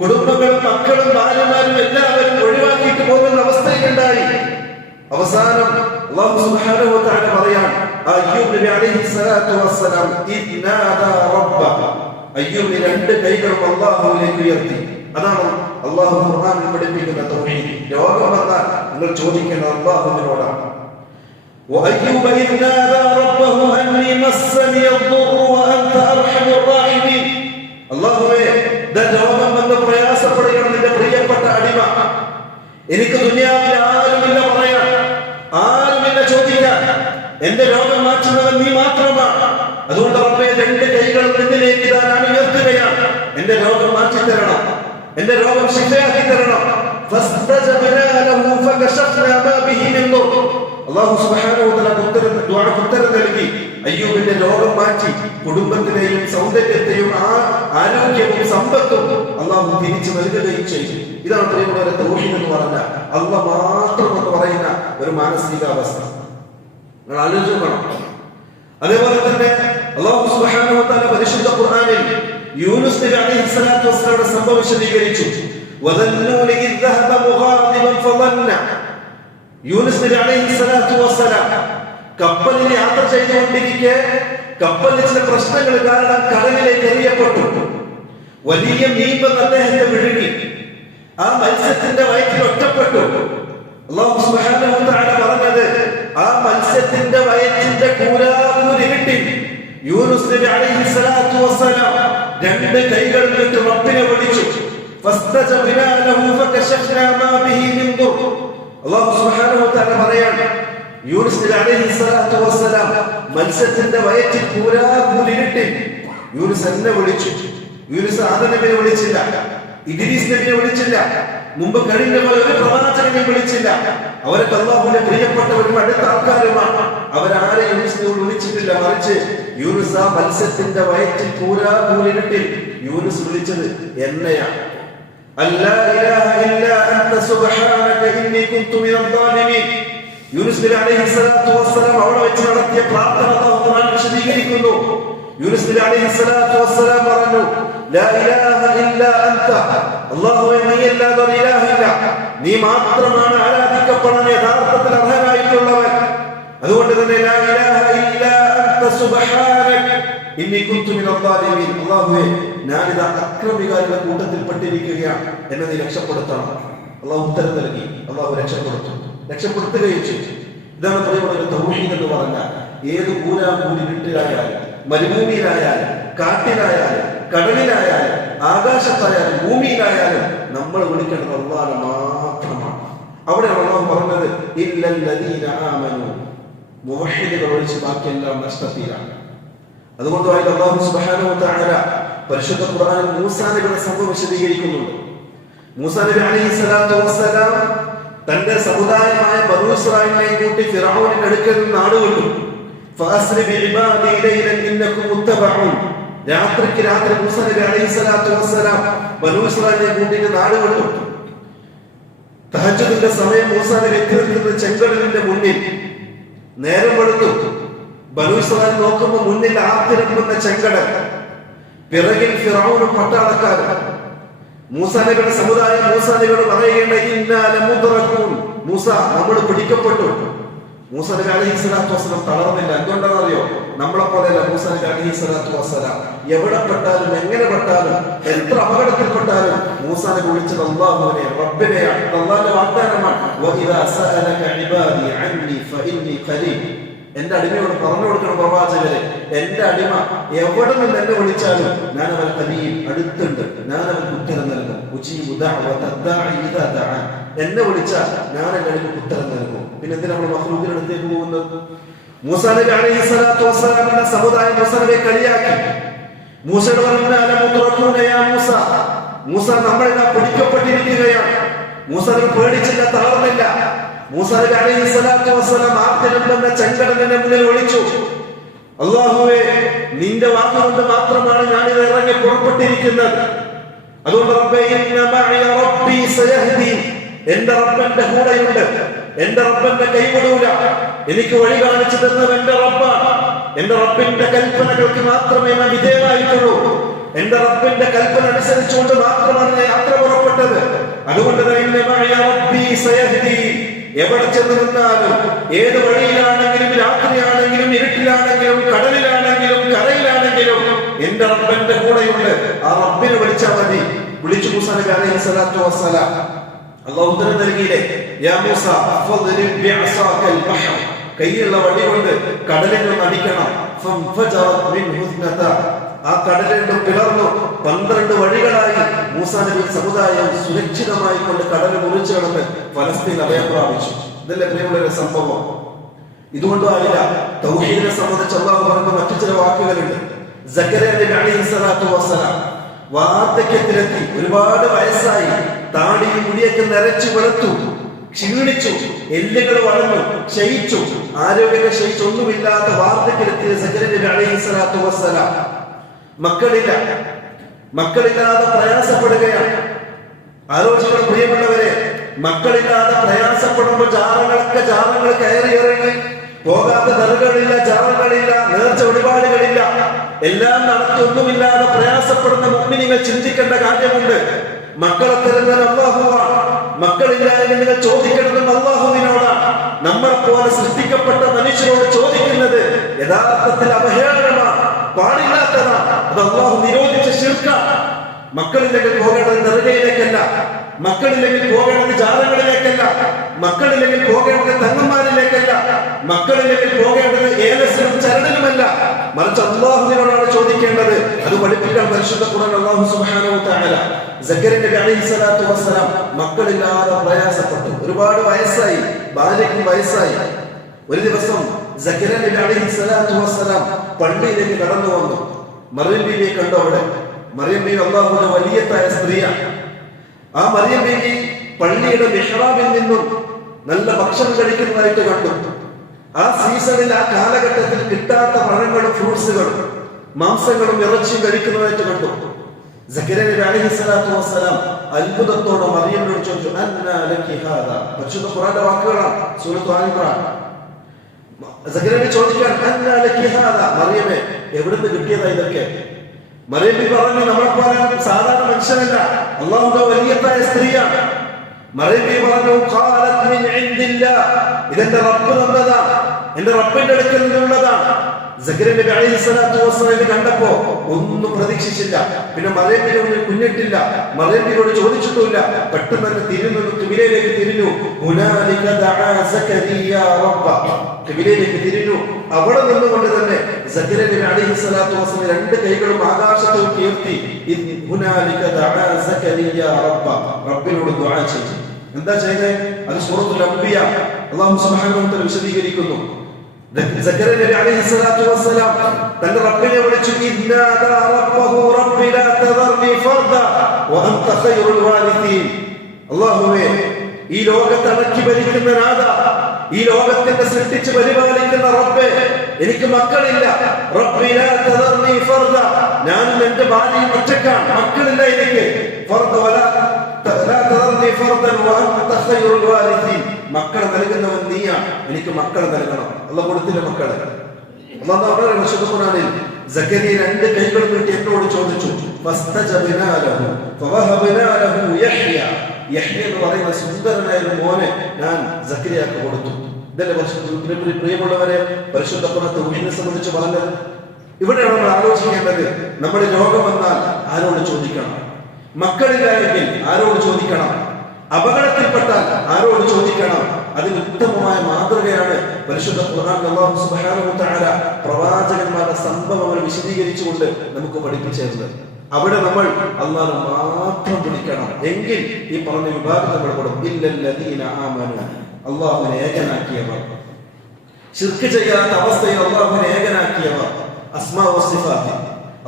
കുടുംബങ്ങളും മക്കളും ഭാര്യമാരും എല്ലാവരും ഒഴിവാക്കിയിട്ട് പോകുന്ന അവസ്ഥയുണ്ടായി. അവസാനം അല്ലാഹു സുബ്ഹാനഹു വ തആല പറയാൻ, അയ്യൂബ് നബി അലൈഹിസ്സലാത്തു വസ്സലാം ഇദ്നാദാ റബ്ബ, അയ്യൂബ് രണ്ട് കൈകളും അല്ലാഹുവിലേക്ക് ഉയർത്തി. അതാണ് അല്ലാഹു ഖുർആനിൽ പഠിപ്പിക്കുന്ന തൗഹീദ്. രോഗം വന്നാൽ നിങ്ങൾ ചോദിക്കേണ്ടത് അല്ലാഹുവിനോടാണ്. وأيوب إذ نادى ربه أني مسني الضر وأنت أرحم الراحمين. അല്ലാഹുവേ, രോഗം വന്ന് പ്രയാസപ്പെടുകയാണ് നിന്റെ പ്രിയപ്പെട്ട അടിമ. എനിക്ക് ദുനിയാവിൽ ആരുമില്ല പറയാൻ, ആരുമില്ല ചോദിക്കാൻ. എന്റെ രോഗം മാറ്റുന്നവൻ നീ മാത്രമാണ്. അതുകൊണ്ട് റബ്ബേ, രണ്ട് കൈകളും നിന്നിലേക്ക് ഞാൻ ഉയർത്തുകയാണ്. എന്റെ രോഗം മാറ്റിത്തരണം, എന്റെ രോഗം ശിഫയാക്കി തരണം. അല്ലാഹു സുബ്ഹാനഹു വ തആല ദുആക്ക് ഉത്തരം നൽകി. അയ്യൂബിന്റെ രോഗം മാറ്റി, കുടുംബത്തിനെയും സൗന്ദര്യത്തെയും ആരോഗ്യവും സമ്പത്തും അല്ലാഹു തിരിച്ചു നൽകുകയും ചെയ്തു. ഇതാണ് പ്രിയമുള്ളവരെ തൗഹീദ് എന്ന് പറഞ്ഞാൽ അല്ലാഹ് മാത്രം എന്ന് പറയുന്ന ഒരു മാനസികാവസ്ഥ. നിങ്ങൾ ആലോചിക്കണം. അതേപോലെ തന്നെ അല്ലാഹു സുബ്ഹാനഹു വ തആല പരിശുദ്ധ ഖുർആനിൽ യൂനുസ് നബി അലൈഹിസ്സലാത്തു വസ്സലാമിന്റെ സംഭവം വിശദീകരിച്ചു. വദന്നൂനി ഇദ് ദഹബ മുഗാദിബൻ ഫളന്ന. യൂനുസ് നബി അലൈഹിസ്സലാത്തു വസ്സലാം കപ്പലിൽ യാത്ര ചെയ്തുകൊണ്ടിരിക്കെ കപ്പലിൽ ചില പ്രശ്നങ്ങൾ കാരണം കടലിലേക്ക് എറിയപ്പെട്ടു. വലിയ മീൻ അദ്ദേഹത്തെ വിഴുങ്ങി. ആ മത്സ്യത്തിന്റെ വയറ്റിൽ ഒറ്റപ്പെട്ടു. അല്ലാഹു സുബ്ഹാനഹു വ തആല പറഞ്ഞത്, ആ മത്സ്യത്തിന്റെ വയറ്റിന്റെ കൂരാകൂരിട്ടി യൂനുസ് നബി അലൈഹിസ്സലാത്തു വസ്സലാം രണ്ട് കൈകളിൽ വെച്ച് റബ്ബിനെ വിളിച്ചു. ഫസ്തജബ്നാ ലഹു ഫകശഫ്നാ മാ ബിഹി മിൻ ദുർ. അല്ലാഹു സുബ്ഹാനഹു വ തആല പറയാണ്, യൂനുസ് നബി അലൈഹിസ്സലാത്തു വസ്സലാം മത്സ്യത്തിന്റെ വയറ്റിൽ കൂരാകൂരിട്ടി യൂനുസ് എന്നെ വിളിച്ചു. യൂനുസ് ആദം നബിയെ വിളിച്ചില്ല, ഇദ്രീസ് നബിയെ വിളിച്ചില്ല, മുമ്പ് കഴിഞ്ഞ പോലെ ഒരു പ്രവാചകനെ വിളിച്ചില്ല. അവരൊക്കെ അല്ലാഹുവിന്റെ പ്രിയപ്പെട്ടവരും അടുത്ത ആൾക്കാരുമാണ്. അവരാരെ യൂനുസിനെ വിളിച്ചിട്ടില്ല. മറിച്ച് യൂനുസ് ആ മത്സ്യത്തിന്റെ വയറ്റിൽ കൂരാകൂരിട്ടി യൂനുസ് വിളിച്ചത് എന്നെയാണ്. അല്ലാ ഇലാഹ ഇല്ലാ അൻത സുബ്ഹാനക ഇന്നി കുൻതു മിനൽ ളാലിമീൻ. യൂനുസ് നബി അലൈഹിസ്സലാത്തു വസ്സലാം അവിടെ വെച്ച് നടത്തിയ പ്രാർത്ഥന അല്ലാഹു ഖുർആനിൽ വിശദീകരിക്കുന്നു. യൂനുസ് നബി അലൈഹിസ്സലാത്തു വസ്സലാം പറഞ്ഞു, ലാ ഇലാഹ ഇല്ലാ അൻത, അല്ലാഹുവേ, നീയല്ലാതെ ഒരു ഇലാഹില്ല, നീ മാത്രമാണ് ആരാധിക്കപ്പെടാൻ യഥാർത്ഥത്തിൽ അർഹനായിട്ടുള്ളവൻ. അതുകൊണ്ട് തന്നെ ലാ ഇലാഹ ഇല്ലാ അൻത സുബ്ഹാനക ഇന്നി കുൻതു മിനൽ ളാലിമീൻ. അല്ലാഹുവേ, ഞാനിതാ അക്രമികളുടെ കൂട്ടത്തിൽ പെട്ടിരിക്കുകയാണ്, എന്നെ നീ രക്ഷപ്പെടുത്തണം. അല്ലാഹു ഉത്തരം നൽകി. അല്ലാഹു രക്ഷപ്പെടുത്തുകയും ചെയ്തു. ഇതാണ് പ്രിയമുള്ള തൗഹീദ് എന്ന് പറഞ്ഞാൽ. ഏത് കൂരാകൂരിട്ടായാലും, മരുഭൂമിയിലായാലും, കാട്ടിലായാലും, കടലിലായാലും, ആകാശത്തായാലും, ഭൂമിയിലായാലും നമ്മൾ വിളിക്കേണ്ടത് അല്ലാഹുവിനെ മാത്രമാണ്. അവിടെ അല്ലാഹു പറഞ്ഞത് ഇല്ലല്ലദീന ആമനു മുവഹ്ഹിദുകൾ ഒഴിച്ച് ബാക്കിയെല്ലാം നഷ്ടത്തിലാണ്. അതുകൊണ്ട് അല്ലാഹു സുബ്ഹാനഹു വ തആല പരിശുദ്ധ ഖുർആനിൽ മൂസാ നബിയുടെ സംഭവം വിശദീകരിക്കുന്നുണ്ട്. മൂസാ നബി അലൈഹിസ്സലാത്തു വസ്സലാം തന്റെ സമുദായമായ ബനൂ ഇസ്രായേലിനെ കൂട്ടി ഫിർഔനിന്റെ അടുക്കൽ നിന്ന് നാടുവിട്ടു. ഫഅസ്രി ബിഇബാദി ലൈലൻ ഇന്നകും മുത്തബഊൻ. രാത്രിക്ക് രാത്രി മൂസാ നബി അലൈഹിസ്സലാത്തു വസ്സലാം ബനൂ ഇസ്രായേലിനെ കൂട്ടിയിട്ട് നാടുവിട്ടു. തഹജ്ജുദിന്റെ സമയം മൂസാ നബി എത്തി നിൽക്കുന്ന ചെങ്കടലിന്റെ മുന്നിൽ. നേരം വെളുത്തു. ബനൂ ഇസ്രായേൽ നോക്കുമ്പോൾ മുന്നിൽ ആർത്തിരമ്പുന്ന ചെങ്കടൽ, പിറകിൽ ഫിർഔനും പട്ടാളക്കാരും. മൂസാ നബിയുടെ സമുദായം മൂസാ നബിയോട് പറയുകയാണ്, ഇന്നാ ലമുദ്റകൂൻ, മൂസ നമ്മൾ പിടിക്കപ്പെട്ടു. മൂസാ നബി അലൈഹിസ്സലാത്തു വസ്സലാം തളർന്നില്ല. എന്തുകൊണ്ടാണെന്നറിയോ? നമ്മളെ പോലെയല്ല മൂസാ നബി അലൈഹിസ്സലാത്തു വസ്സലാം. എവിടെ പെട്ടാലും എങ്ങനെ പെട്ടാലും എത്ര അപകടത്തിൽപ്പെട്ടാലും മൂസാ നബി വിളിച്ചത് അല്ലാഹുവിനെ, റബ്ബിനെയാണ്. അല്ലാഹുവിന്റെ വാഗ്ദാനമാണ്, വഇദാ സഅലക ഇബാദി അന്നി ഫഇന്നി ഖരീബ്. എന്റെ അടിമയോട് പറഞ്ഞു കൊടുക്കണം പ്രവാചകരെ, എന്റെ അടിമ എവിടെ നിന്ന് എന്നെ വിളിച്ചാലും ഞാൻ അവൻ ഖരീബ്, അടുത്തുണ്ട്, ഞാൻ അവർക്ക് ഉത്തരം നൽകും. ഉജീബു ദഅവത ദാഇ ഇദാ ദഅൻ. എന്നെ വിളിച്ചാൽ ഞാൻ എന്റെ അടിമക്ക് ഉത്തരം നൽകും. പിന്നെ എന്തിനാ നമ്മൾ മഖ്ലൂഖിന്റെ അടുത്തേക്ക് പോകുന്നത്? മൂസാ നബി അലൈഹിസ്സലാത്തു വസ്സലാമിന്റെ സമുദായം മൂസാ നബിയെ കളിയാക്കി. മൂസയോട് പറഞ്ഞു, അലമുദ്റകൂന യാ മൂസ, മൂസ നമ്മളിതാ പിടിക്കപ്പെട്ടിരിക്കുകയാണ്. മൂസ നബി പേടിച്ചില്ല, തളർന്നില്ല. മൂസാ നബി അലൈഹിസ്സലാത്തു വസ്സലാം ആർത്തിരമ്പുന്ന ചെങ്കടലിന്റെ മുന്നിൽ ഒളിച്ചു. അല്ലാഹുവേ, നിന്റെ വാക്കുകൊണ്ട് മാത്രമാണ് ഞാൻ ഇത് ഇറങ്ങി പുറപ്പെട്ടിരിക്കുന്നത്. അതുകൊണ്ട് റബ്ബേ ഇന്ന മഅയ റബ്ബി സയഹ്ദീൻ, എന്റെ റബ്ബന്റെ കൂടെയുണ്ട്, എന്റെ റബ്ബന്റെ കൈവിടൂല. എനിക്ക് വഴി കാണിച്ചു തന്നത് എന്റെ റബ്ബാണ്. എന്റെ റബ്ബിന്റെ കൽപ്പനകൾക്ക് മാത്രമേ ഞാൻ വിധേയനായിട്ടുള്ളൂ. എന്റെ റബ്ബിന്റെ കൽപ്പന അനുസരിച്ചുകൊണ്ട് മാത്രമാണ് ഞാൻ യാത്ര പുറപ്പെട്ടത്. അതുകൊണ്ട് ഇന്ന മഅയ റബ്ബി സയഹ്ദീൻ, എവിടെ ചെന്ന് നിന്നാലും ഏത് വഴിയിലാണെങ്കിലും രാത്രിയാണെങ്കിലും ഇരുട്ടിലാണെങ്കിലും കടലിലാണെങ്കിലും കരയിലാണെങ്കിലും എന്റെ റബ്ബന്റെ കൂടെയുണ്ട്. ആ റബ്ബിനെ വിളിച്ചാൽ മതി. വിളിച്ചു മൂസാ നബി അലൈഹിസ്സലാത്തു വസ്സലാം. അല്ലാഹു ഉത്തരം നൽകിയില്ലേ, യാ മൂസ ഫദ്രിബ് ബിഅസാകൽ ബഹർ, കയ്യിലുള്ള വടി കൊണ്ട് കടലിനെ അടിക്കണം. ഫൻഫജറത് മിൻഹു ഇസ്നതാ, ആ കടലിൽ പിളർന്നു 12 വഴികളായി മൂസാ നബി സമുദായം സുരക്ഷിതമായി കൊണ്ട് കടൽ മുറിച്ചു കടന്ന് ഫലസ്തീൻ അഭയം പ്രാപിച്ചു. ഇതല്ലേ പ്രിയമുള്ള സംഭവം? ഇതുകൊണ്ടായില്ല തൗഹീദിനെ സംബന്ധിച്ച് അല്ലാഹു പറഞ്ഞ മറ്റു ചില വാക്കുകളുണ്ട്. സക്കറിയ നബി അലൈഹിസ്സലാത്തു വസ്സലാം വാർദ്ധക്യത്തിലെത്തി, ഒരുപാട് വയസ്സായി, താടിയും മുടിയൊക്കെ നരച്ചു വെളുത്തു, ക്ഷീണിച്ചു, എല്ലുകൾ വളർന്നു, ക്ഷയിച്ചു, ആരോഗ്യം ക്ഷയിച്ചു, ഒന്നുമില്ലാത്ത വാർദ്ധക്യത്തിലെത്തിയ സക്കറിയ നബി അലൈഹിസ്സലാത്തു വസ്സലാം മക്കളില്ലാതെ പ്രയാസപ്പെടുകയാണ്. ആലോചിക്കണം പ്രിയമുള്ളവരെ, മക്കളില്ലാതെ പ്രയാസപ്പെടുമ്പോൾ ജാറങ്ങൾ കയറി ഇറങ്ങി, പോകാത്ത ദർഗകളില്ല, ജാറങ്ങളില്ല, നേർച്ച വഴിപാടുകളില്ല, എല്ലാം നടത്തി ഒന്നുമില്ലാതെ പ്രയാസപ്പെടുന്ന മുഅ്മിനീങ്ങൾ ചിന്തിക്കേണ്ട കാര്യമുണ്ട്. മക്കളെ തരുന്നത് അല്ലാഹുവാണ്. മക്കളില്ല എന്ന് നിങ്ങൾ ചോദിക്കേണ്ടതും അല്ലാഹുവിനോടാണ്. നമ്മളെ പോലെ സൃഷ്ടിക്കപ്പെട്ട മനുഷ്യരോട് ചോദിക്കുന്നത് യഥാർത്ഥത്തിൽ അവഹേളനമാണ്, പാടില്ലാത്തതാണ്. അത് അല്ലാഹു നിരോധിച്ച ശിർക്കാണ്. മക്കളില്ലെങ്കിൽ പോകേണ്ടത് ദർഗയിലേക്കല്ല, മക്കളില്ലെങ്കിൽ പോകേണ്ടത് ജാലങ്ങളിലേക്കല്ല, മക്കളില്ലെങ്കിൽ പോകേണ്ടത് തങ്ങന്മാരിലേക്കല്ല, മക്കളില്ലെങ്കിൽ പോകേണ്ടത് ഏലസിനും ചരടിലുമല്ല, മറിച്ച് അല്ലാഹുവിനോടാണ് ചോദിക്കേണ്ടത്. അത് പഠിപ്പിക്കാൻ പരിശുദ്ധ ഖുർആൻ അല്ലാഹു സുബ്ഹാനഹു വ തആല സക്കറിയ നബി അലൈഹിസ്സലാത്തു വസ്സലാം മക്കളില്ലാതെ പ്രയാസപ്പെട്ടു. ഒരുപാട് വയസ്സായി, ഭാര്യയ്ക്കും വയസ്സായി. ഒരു ദിവസം സക്കറിയ നബി അലൈഹിസ്സലാത്തു വസ്സലാം പള്ളിയിലേക്ക് കടന്നു വന്നു. മറിയം ബീവിയെ കണ്ടു. അവിടെ മറിയം ബീവി അല്ലാഹുവിന്റെ വലിയതായ സ്ത്രീയാണ്. ആ മറിയം ബീവി പള്ളിയുടെ മിഹ്റാബിൽ നിന്നും നല്ല ഭക്ഷണം കഴിക്കുന്നതായിട്ട് കണ്ടു. ആ സീസണിൽ, ആ കാലഘട്ടത്തിൽ കിട്ടാത്ത പഴങ്ങളും ഫ്രൂട്ട്സുകളും മാംസങ്ങളും ഇറച്ചിയും കഴിക്കുന്നതായിട്ട് കണ്ടു. സക്കറിയ നബി അലൈഹിസ്സലാത്തു വസ്സലാം അത്ഭുതത്തോടെ മറിയമിനോട് ചോദിച്ചു, അന്നാ ലക്കി ഹാദാ. പരിശുദ്ധ ഖുർആന്റെ വാക്കുകളാണ്, സൂറത്ത് ആൽ ഇംറാൻ. സക്കറിയ നബി ചോദിക്കാൻ, അന്നാ ലക്കി ഹാദാ, മറിയമേ എവിടുന്ന് കിട്ടിയതാ ഇതൊക്കെ? മറിയം ബീവി പറഞ്ഞു, നമ്മളെ പോലെ സാധാരണ മനുഷ്യനല്ല, അല്ലാഹുവിന്റെ വലിയതായ സ്ത്രീയാണ്. മറിയം ബീവി പറഞ്ഞു, ഖാലത് മിൻ ഇൻദില്ലാഹ്, ഇതെന്റെ റബ്ബ് തന്നതാണ്, എന്റെ റബ്ബിന്റെ അടുക്കൽ നിന്നുള്ളതാണ്. സക്കറിയ നബി അലൈഹിസ്സലാത്തു വസ്സലാം കണ്ടപ്പോ ഒന്നും പ്രതീക്ഷിച്ചില്ല. പിന്നെ മറിയം ബീവിയോട് കുഞ്ഞിട്ടില്ല, മറിയം ബീവിയോട് ചോദിച്ചിട്ടില്ല. പെട്ടെന്ന് തന്നെ തിരിഞ്ഞു, ഖിബിലയിലേക്ക് തിരിഞ്ഞു. ഹുനാലിക ദഅ സക്കറിയ റബ്ബ, ഖിബിലയിലേക്ക് തിരിഞ്ഞു. അവിടെ നിന്നുകൊണ്ട് തന്നെ സക്കറിയ നബി അലൈഹിസ്സലാത്തു വസ്സലാം 2 കൈകളും ആകാശത്തേക്ക് ഉയർത്തി, ഹുനാലിക ദഅ സക്കറിയ റബ്ബ, റബ്ബിനോട് ദുആ ചെയ്തു. എന്താ ചെയ്തേ? അത് സൂറത്തുൽ അംബിയ അല്ലാഹു സുബ്ഹാനഹു വ തആല വിശദീകരിക്കുന്നു. സക്കറിയ നബി അലൈഹി സ്വലാത്തു വസ്സലാം തന്റെ റബ്ബിനെ വിളിച്ചു, ഇന്നാദാ റബ്ബഹു റബ്ബി ലാ തദർനി ഫർദ വഅൻത ഖൈറുൽ വാരിസീൻ. അല്ലാഹുവേ, ഈ ലോകത്തെ അടക്കി ഭരിക്കുന്ന നാഥ, ഈ ലോകത്തിന്റെ സൃഷ്ടിച്ച് പരിപാലിക്കുന്ന റബ്ബേ, എനിക്ക് മക്കളില്ല. റബ്ബി ലാ തദർനി ഫർദ, ഞാനും എന്റെ ഭാര്യയും ഒറ്റക്കാണ്, മക്കളില്ല എനിക്ക്. ഫർദ വലാ തദർനി ഫർദൻ വഅൻത ഖൈറുൽ വാരിസീൻ, മക്കളെ നൽകുന്നവൻ നീയാണ്, എനിക്ക് മക്കളെ നൽകണം. അല്ലാഹു കൊടുത്തില്ല മക്കളെ. അല്ലാഹു വളരെ വിശുദ്ധ ഖുർആനിൽ സക്കരിയ രണ്ട് കൈകളും നീട്ടി എന്നോട് ചോദിച്ചു, ഫസ്തജബ്നാ ലഹു ഫവഹബ്നാ ലഹു യഹ്യ. യഹ്യ എന്ന് പറയുന്ന സുന്ദരനായ ഒരു മോനെ ഞാൻ സക്കരിയക്ക് കൊടുത്തു. ഇതല്ലേ പ്രിയമുള്ളവരെ പരിശുദ്ധ ഖുർആൻ തൗഹീദിനെ സംബന്ധിച്ച് പറഞ്ഞത്. ഇവിടെയാണ് നമ്മൾ ആലോചിക്കേണ്ടത്. നമ്മുടെ രോഗം വന്നാൽ ആരോട് ചോദിക്കണം? മക്കളില്ലായെങ്കിൽ ആരോട് ചോദിക്കണം? അപകടത്തിൽപ്പെട്ടാൽ ആരോട് ചോദിക്കണം? അതിന് ഉത്തമമായ മാതൃകയാണ് പരിശുദ്ധ ഖുർആൻ അല്ലാഹു സുബ്ഹാനഹു വ തആല പ്രവാചകന്മാരുടെ സംഭവങ്ങൾ വിശദീകരിച്ചുകൊണ്ട് നമുക്ക് പഠിപ്പിച്ചിരുന്നത്. അവിടെ നമ്മൾ അല്ലാഹു മാത്രം വിളിക്കണം, എങ്കിൽ ഈ പറഞ്ഞ വിഭാഗം നമ്മൾ പെടും. ഇല്ലല്ലദീന ആമനു, അല്ലാഹുവിനെ ഏകനാക്കിയവർ, ശിർക്ക് ചെയ്യാത്ത അവസ്ഥയിൽ അല്ലാഹുവിനെ ഏകനാക്കിയവർ, അസ്മാ വസിഫാത്ത്,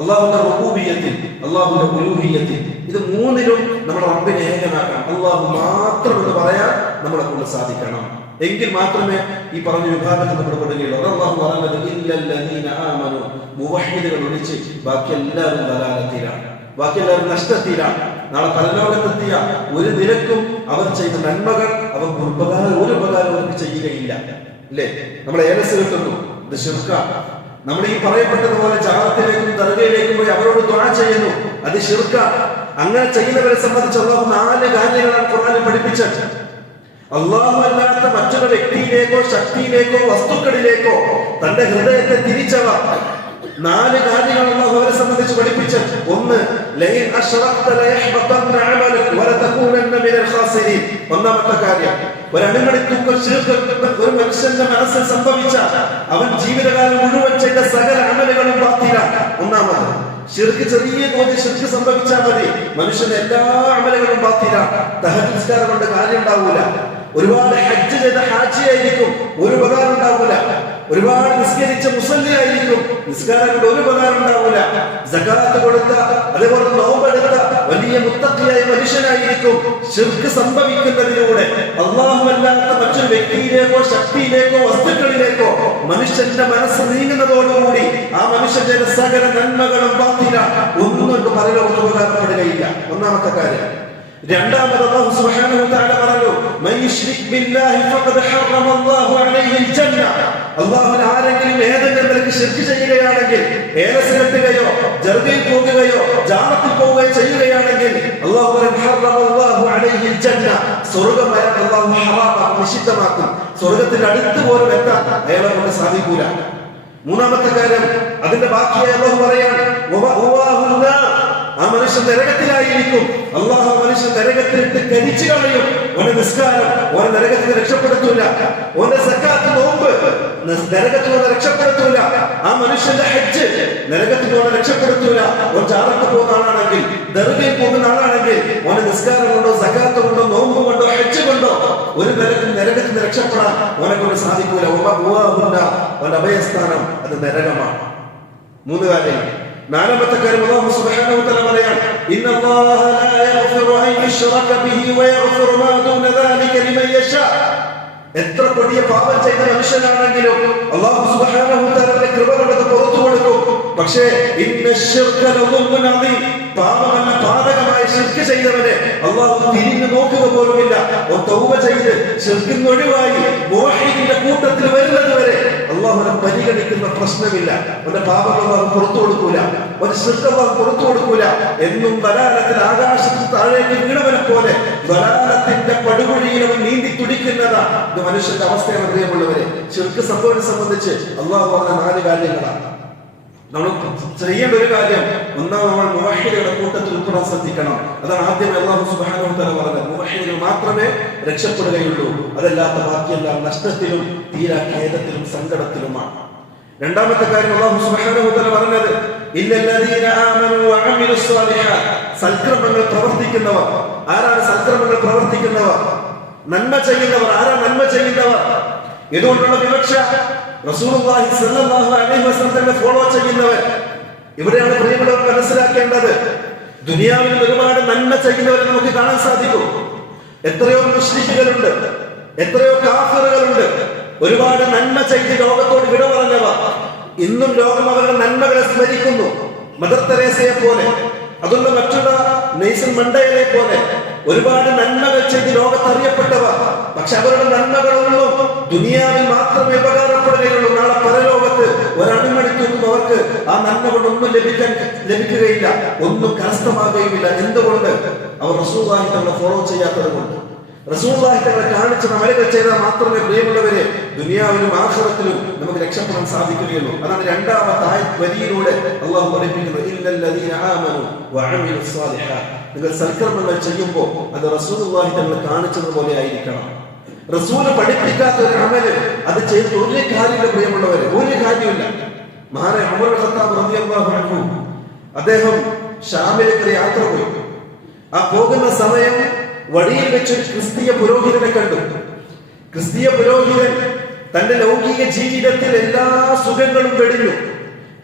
അല്ലാഹുവിന്റെ റുബൂബിയ്യത്തിൽ, അല്ലാഹുവിന്റെ ഉലൂഹിയ്യത്തിൽ, ഇത് മൂന്നിലും നമ്മുടെ റബ്ബിനെ ഏകനാക്കണം. അല്ലാഹു മാത്രം എന്ന് പറയാൻ നമ്മളെ കൊണ്ട് സാധിക്കണം. എങ്കിൽ മാത്രമേ ഈ പറഞ്ഞ വിഭാഗത്തിൽ നമ്മൾ പെടുകയുള്ളൂ. അല്ലാഹു പറഞ്ഞത് ഇല്ലല്ലദീന ആമനു, മുവഹ്ഹിദുകൾ ഒഴിച്ച് ബാക്കി എല്ലാവരും ദലാലത്തിലാണ്, ബാക്കി എല്ലാവരും നഷ്ടത്തിലാണ്. നാളെ പരലോകത്തെത്തിയ ഒരു നിലക്കും അവർ ചെയ്ത നന്മകൾ അവർ ഒരു ഉപകാരം അവർക്ക് ചെയ്യുകയില്ല. അല്ലേ? നമ്മളെ ഏലസ് കിട്ടുന്നു, ഇത് ശിർക്കാണ്. നമ്മൾ ഈ പറയപ്പെട്ടതുപോലെ ജാറത്തിലേക്കും ദർഗയിലേക്കും പോയി അവരോട് ദുആ ചെയ്യുന്നു, അത് ശിർക്കാണ്. അങ്ങനെ ചെയ്യുന്നവരെ സംബന്ധിച്ച് അല്ലാഹു 4 കാര്യങ്ങളാണ് ഖുർആനിൽ പഠിപ്പിച്ചത്. അല്ലാഹു അല്ലാത്ത മറ്റൊരു വ്യക്തിയിലേക്കോ ശക്തിയിലേക്കോ വസ്തുക്കളിലേക്കോ തന്റെ ഹൃദയത്തെ തിരിച്ചവർ 4 കാര്യങ്ങൾ അല്ലാഹു അവരെ സംബന്ധിച്ച് പഠിപ്പിച്ചത്. ഒന്ന്, ലൈൻ അശ്റഖത ലയഹ്ബതന്ന അമലുക വലതകൂനന്ന മിനൽ ഖാസിരീൻ. ഒന്നാമത്തെ കാര്യം, ഒരു അണുമണിത്തുക്കം ശിർക്ക് ഒരു മനുഷ്യന്റെ മനസ്സിൽ സംഭവിച്ച അവൻ ജീവിതകാലം മുഴുവൻ ചെയ്ത സകല അമലുകളും ബാത്തിലാണ്. ഒന്നാമത്, ശിർക്ക് ചെറിയ തോതിൽ ശിർക്ക് സംഭവിച്ചാൽ മതി, മനുഷ്യന്റെ എല്ലാ അമലുകളും ബാത്തിലാണ്. തഹജ്ജുദ് നിസ്കാരം കൊണ്ട് കാര്യം ഉണ്ടാവൂല. ഒരുപാട് ഹജ്ജ് ചെയ്ത ഹാജിയായിരിക്കും, ഒരു ഉപകാരം ഉണ്ടാവൂല. ഒരുപാട് നിസ്കരിച്ച മുസല്ലിയായിരിക്കും, നിസ്കാരം കൊണ്ട് ഒരു ഉപകാരം ഉണ്ടാവൂല. സകാത്ത് കൊടുത്ത, അതേപോലെ നോമ്പെടുത്ത വലിയ മുത്തഖിയായ മനുഷ്യനായിരിക്കും. ശിർക്ക് സംഭവിക്കുന്നതിലൂടെ അല്ലാഹുവല്ലാത്ത മറ്റൊരു വ്യക്തിയിലേക്കോ ശക്തിയിലേക്കോ വസ്തുക്കളിലേക്കോ മനുഷ്യന്റെ മനസ്സ് നീങ്ങുന്നതോടുകൂടി ആ മനുഷ്യന്റെ സകല നന്മകളും ബാത്തിലാണ്, ഒന്നും കൊണ്ട് പരലോകത്ത് ഉപകാരപ്പെടുകയില്ല. ഒന്നാമത്തെ കാര്യം. രണ്ടാമത് അല്ലാഹു സുബ്ഹാനഹു വ തആല പറഞ്ഞു, മൻ യുശ്രിക് ബില്ലാഹി ഫഖദ് ഹറമ അല്ലാഹു അലൈഹിൽ ജന്ന. അല്ലാഹുവിൽ ആരെങ്കിലും ഏതെങ്കിലും നിലയ്ക്ക് ശിർക്ക് ചെയ്യുകയാണെങ്കിൽ, ഏലസ് കെട്ടുകയോ ദർഗയിൽ പോകുകയോ ജാറത്തിൽ പോവുകയോ ചെയ്യുകയാണെങ്കിൽ അല്ലാഹു ഹറമ അല്ലാഹു അലൈഹിൽ ജന്ന, സ്വർഗ്ഗം അല്ലാഹു ഹറാമാക്കും, നിഷിദ്ധമാക്കും. സ്വർഗ്ഗത്തിന്റെ അടുത്ത് പോലും എത്താൻ അയാളെ കൊണ്ട് സാധിക്കൂല. മൂന്നാമത്തെ കാര്യം, അതിന്റെ ബാക്കിയായി അല്ലാഹു പറയാണ്, ആ മനുഷ്യൻ നരകത്തിലായിരിക്കും. അല്ലാഹു മനുഷ്യൻ നരകത്തിലിട്ട് കരിച്ചു കളയും. ഓന്റെ നിസ്കാരം ഓനെ നരകത്തിൽ രക്ഷപ്പെടുത്തൂല, ഓന്റെ സക്കാത്ത് നോമ്പ് നരകത്തിൽ ഓനെ രക്ഷപ്പെടുത്തൂല, ആ മനുഷ്യന്റെ ഹജ്ജ് നരകത്തിൽ ഓനെ രക്ഷപ്പെടുത്തൂല. ഓൻ ജാറത്ത് പോകുന്ന ആളാണെങ്കിൽ, ദർഗയിൽ പോകുന്ന ആളാണെങ്കിൽ, ഓന്റെ നിസ്കാരം കൊണ്ടോ സക്കാത്ത് കൊണ്ടോ നോമ്പ് കൊണ്ടോ ഹജ്ജ് കൊണ്ടോ ഒരു നരകത്തിൽ രക്ഷപ്പെടാൻ ഓനെ കൊണ്ട് സാധിക്കൂല. ഓന്റെ അഭയസ്ഥാനം അത് നരകമാണ്. 3 കാര്യങ്ങൾ. നാലാമത്തെ കാര്യം, അല്ലാഹു സുബ്ഹാനഹു വ തആല പറയാണ്, ഇന്നല്ലാഹ ലാ യഗ്ഫിറു അൻ യുശ്റക ബിഹി വയഗ്ഫിറു മാ ദൂന ദാലിക ലിമൻ യശാ. എത്ര കൊടിയ പാപം ചെയ്ത മനുഷ്യനാണെങ്കിലും അല്ലാഹു സുബ്ഹാനഹു വ തആല കൃപ കൊണ്ട് പുറത്തു കൊടുക്കും. പക്ഷേ ഇന്നശ്ശിർക ലദുൽമുൻ അദീം, പാപമല്ല പാതകമായ ശിർക്ക് ചെയ്തവനെ അല്ലാഹു തിരിഞ്ഞു നോക്കുക പോലുമില്ല. തൗബ ചെയ്ത് ശിർക്കിൽ ഒഴിവായി മുവഹ്ഹിദിന്റെ കൂട്ടത്തിൽ വരുന്നത് വരെ അല്ലാഹുവിനെ പരിഗണിക്കുന്ന പ്രശ്നമില്ല. അവന്റെ പാപങ്ങൾ അല്ലാഹു പുറത്തു കൊടുക്കൂല, ഒരു ശിർക്ക് അല്ലാഹു പുറത്തു കൊടുക്കൂല. എന്നും ദലാലത്തിൽ ആകാശത്ത് താഴേക്ക് വീണവനെ പോലെ ദലാലത്തിന്റെ പടുകുഴിയിൽ അവൻ നീന്തി തുടിക്കുന്നതാ. ഇത് മനുഷ്യന്റെ അവസ്ഥയാണ് പ്രിയമുള്ളവരെ. ശിർക്ക് സംബന്ധിച്ച് അല്ലാഹു പറഞ്ഞ 4 കാര്യങ്ങളാണ്. നമ്മൾ ചെയ്യേണ്ട ഒരു കാര്യം, ഒന്നാം നമ്മൾ മുവഹ്ഹിദുകളുടെ കൂട്ടത്തിൽ ഉൾപ്പെടാൻ ശ്രദ്ധിക്കണം. അതാണ് ആദ്യം അല്ലാഹു സുബ്ഹാനഹു വ തആല പറഞ്ഞത്. മുവഹ്ഹിദുകൾ മാത്രമേ രക്ഷപ്പെടുകയുള്ളൂ, അതല്ലാത്ത ബാക്കിയെല്ലാം നഷ്ടത്തിലും തീരാ ഖേദത്തിലും സങ്കടത്തിലുമാണ്. രണ്ടാമത്തെ കാര്യം അല്ലാഹു സുബ്ഹാനഹു വ തആല പറഞ്ഞത്, ഇല്ലല്ലദീന ആമനു വഅമിലുസ് സ്വാലിഹാത്ത്. സൽക്കർമ്മങ്ങൾ പ്രവർത്തിക്കുന്നവർ. ആരാണ് സൽക്കർമ്മങ്ങൾ പ്രവർത്തിക്കുന്നവർ? നന്മ ചെയ്യുന്നവർ. ആരാ നന്മ ചെയ്യുന്നവർ? ഇതുകൊണ്ടുള്ള വിവക്ഷ റസൂലുള്ളാഹി സ്വല്ലല്ലാഹു അലൈഹി വസല്ലം തന്നെ ഫോളോ ചെയ്യുന്നവർ. ഇവിടെയാണ് പ്രിയമുള്ളവർ മനസ്സിലാക്കേണ്ടത്. ദുനിയാവിൽ ഒരുപാട് നന്മ ചെയ്യുന്നവരെ നമുക്ക് കാണാൻ സാധിക്കും. എത്രയോ മുശ്രിക്കുകളുണ്ട്, എത്രയോ കാഫിറുകളുണ്ട്. ഒരുപാട് നന്മ ചെയ്ത് ലോകത്തോട് വിട പറഞ്ഞവ. ഇന്നും ലോകം അവരുടെ നന്മകളെ സ്മരിക്കുന്നു. മദർ തെരേസയെ പോലെ, അതുകൊണ്ട് മറ്റുള്ള നെയ്സൺ മണ്ടേലയെ പോലെ ഒരുപാട് നന്മകൾ ചെയ്ത് ലോകത്ത് അറിയപ്പെട്ടവ. പക്ഷെ അവരുടെ നന്മകളൊന്നും ദുനിയാവിൽ മാത്രമേ ഉപകാരപ്പെടുകയുള്ളൂ. നാളെ പരലോകത്ത് ഒരണുമണിക്കൊന്നും അവർക്ക് ആ നന്മ കൊണ്ടൊന്നും ലഭിക്കുകയില്ല, ഒന്നും കരസ്ഥമാകുകയുമില്ല. എന്തുകൊണ്ട്? അവർ റസൂലുള്ളാഹി തങ്ങളെ ഫോളോ ചെയ്യാത്തത് കൊണ്ട്. റസൂലുള്ളാഹി തങ്ങളെ കാണിച്ച അമലുകൾ ചെയ്താൽ മാത്രമേ പ്രിയമുള്ളവരെ ദുനിയാവിലും ആഖിറത്തിലും നമുക്ക് രക്ഷപ്പെടാൻ സാധിക്കുകയുള്ളൂ. അതാണ് രണ്ടാമത്തെ വരിയിലൂടെ അല്ലാഹു പഠിപ്പിക്കുന്നത്, ഇല്ലല്ലദീന ആമനു വഅമിലുസ് സാലിഹാത്ത്. നിങ്ങൾ സൽക്കർമ്മങ്ങൾ ചെയ്യുമ്പോൾ അത് റസൂലുള്ളാഹി തങ്ങളെ കാണിച്ചതുപോലെ ആയിരിക്കണം. റസൂല് പഠിപ്പിക്കാത്ത ഒരു അമല് അത് ചെയ്ത് ഒരു കാര്യമില്ല പ്രിയമുള്ളവരെ, ഒരു കാര്യമില്ല. മഹാനായ ഉമർ ഖത്താബ് റളിയല്ലാഹു അൻഹു അദ്ദേഹം ഷാമിലേക്ക് യാത്ര പോയി. ആ പോകുന്ന സമയം വഴിയിൽ വെച്ച് ക്രിസ്തീയ പുരോഹിതനെ കണ്ടു. ക്രിസ്തീയ പുരോഹിതൻ തന്റെ ലൗകിക ജീവിതത്തിൽ എല്ലാ സുഖങ്ങളും വെടിഞ്ഞു.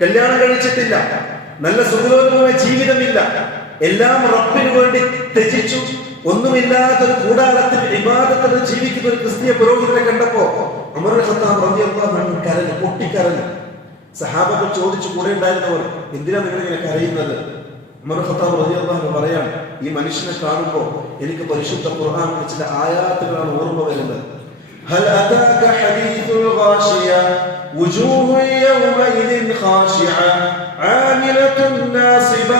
കല്യാണം കഴിച്ചിട്ടില്ല, നല്ല സുഖകരമായ ജീവിതമില്ല, എല്ലാം റബ്ബിന് വേണ്ടി ത്യജിച്ചു. ഒന്നുമില്ലാത്തൊരു കൂടാരത്തിൽ ഇബാദത്തിൽ ജീവിക്കുന്ന ഒരു ക്രിസ്തീയ പുരോഹിതനെ കണ്ടപ്പോ ഉമർ ഖത്താബ് റളിയല്ലാഹു അൻഹു കരഞ്ഞു, പൊട്ടിക്കരഞ്ഞു. സഹാബത്ത് ചോദിച്ചു, കൂടെ ഉണ്ടായിരുന്നവർ, എന്തിനാ നിങ്ങൾ ഇങ്ങനെ കരയുന്നത്? ഉമർ ഖത്താബ് റളിയല്ലാഹു അൻഹു പറയാൻ, ഈ മനുഷ്യനെ കാണുമ്പോൾ എനിക്ക് പരിശുദ്ധ ഖുർആനിലെ ചില ആയാത്തുകളാണ് ഓർമ്മ വരുന്നത്. ഹൽ അതാക ഹദീസുൽ ഗാശിയ വുജൂഹു യൗമഇദിൻ ഖാശിഅ ആമിലത്തുൻ നാസിബ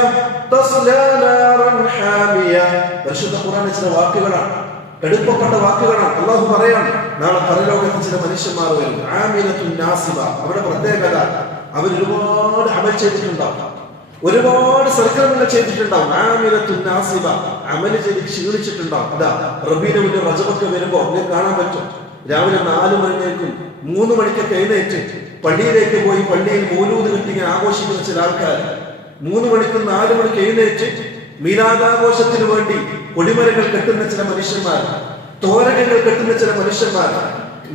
തസ്ലാ നാറൻ ഹാമിയ. പരിശുദ്ധ ഖുർആനിലെ ചില വാക്കുകളാണ്, കടുപ്പപ്പെട്ട വാക്കുകളാണ്. അല്ലാഹു പറയാണ്, നാളെ പരലോകത്ത് ചില മനുഷ്യന്മാർ വരും. ആമിലത്തുൻ നാസിബ, അവരുടെ പ്രത്യേകത അവർ ഒരുപാട് അമൽ ചെയ്തിട്ടുണ്ടാവും, ഒരുപാട് സൽക്കർമ്മങ്ങൾ ചെയ്തിട്ടുണ്ടാവും. ആമിലത്തുൻ നാസിബ, അമൽ ചെയ്ത് ക്ഷീണിച്ചിട്ടുണ്ടാവും. അതാ റബീഉൽ റജബൊക്കെ വരുമ്പോ നിങ്ങൾക്ക് കാണാൻ പറ്റും. രാവിലെ 4 മണിക്കും 3 മണിക്കൊക്കെ എഴുന്നേറ്റ് പള്ളിയിലേക്ക് പോയി പള്ളിയിൽ മൗലൂദ് കിട്ടി ആഘോഷിക്കുന്ന ചില ആൾക്കാർ 3 മണിക്കും 4 മണിക്ക് എഴുന്നേറ്റ് മീലാദാഘോഷത്തിന് വേണ്ടി കൊടിമരങ്ങൾ കെട്ടുന്ന ചില മനുഷ്യന്മാർ, തോരകങ്ങൾ കെട്ടുന്ന ചില മനുഷ്യന്മാർ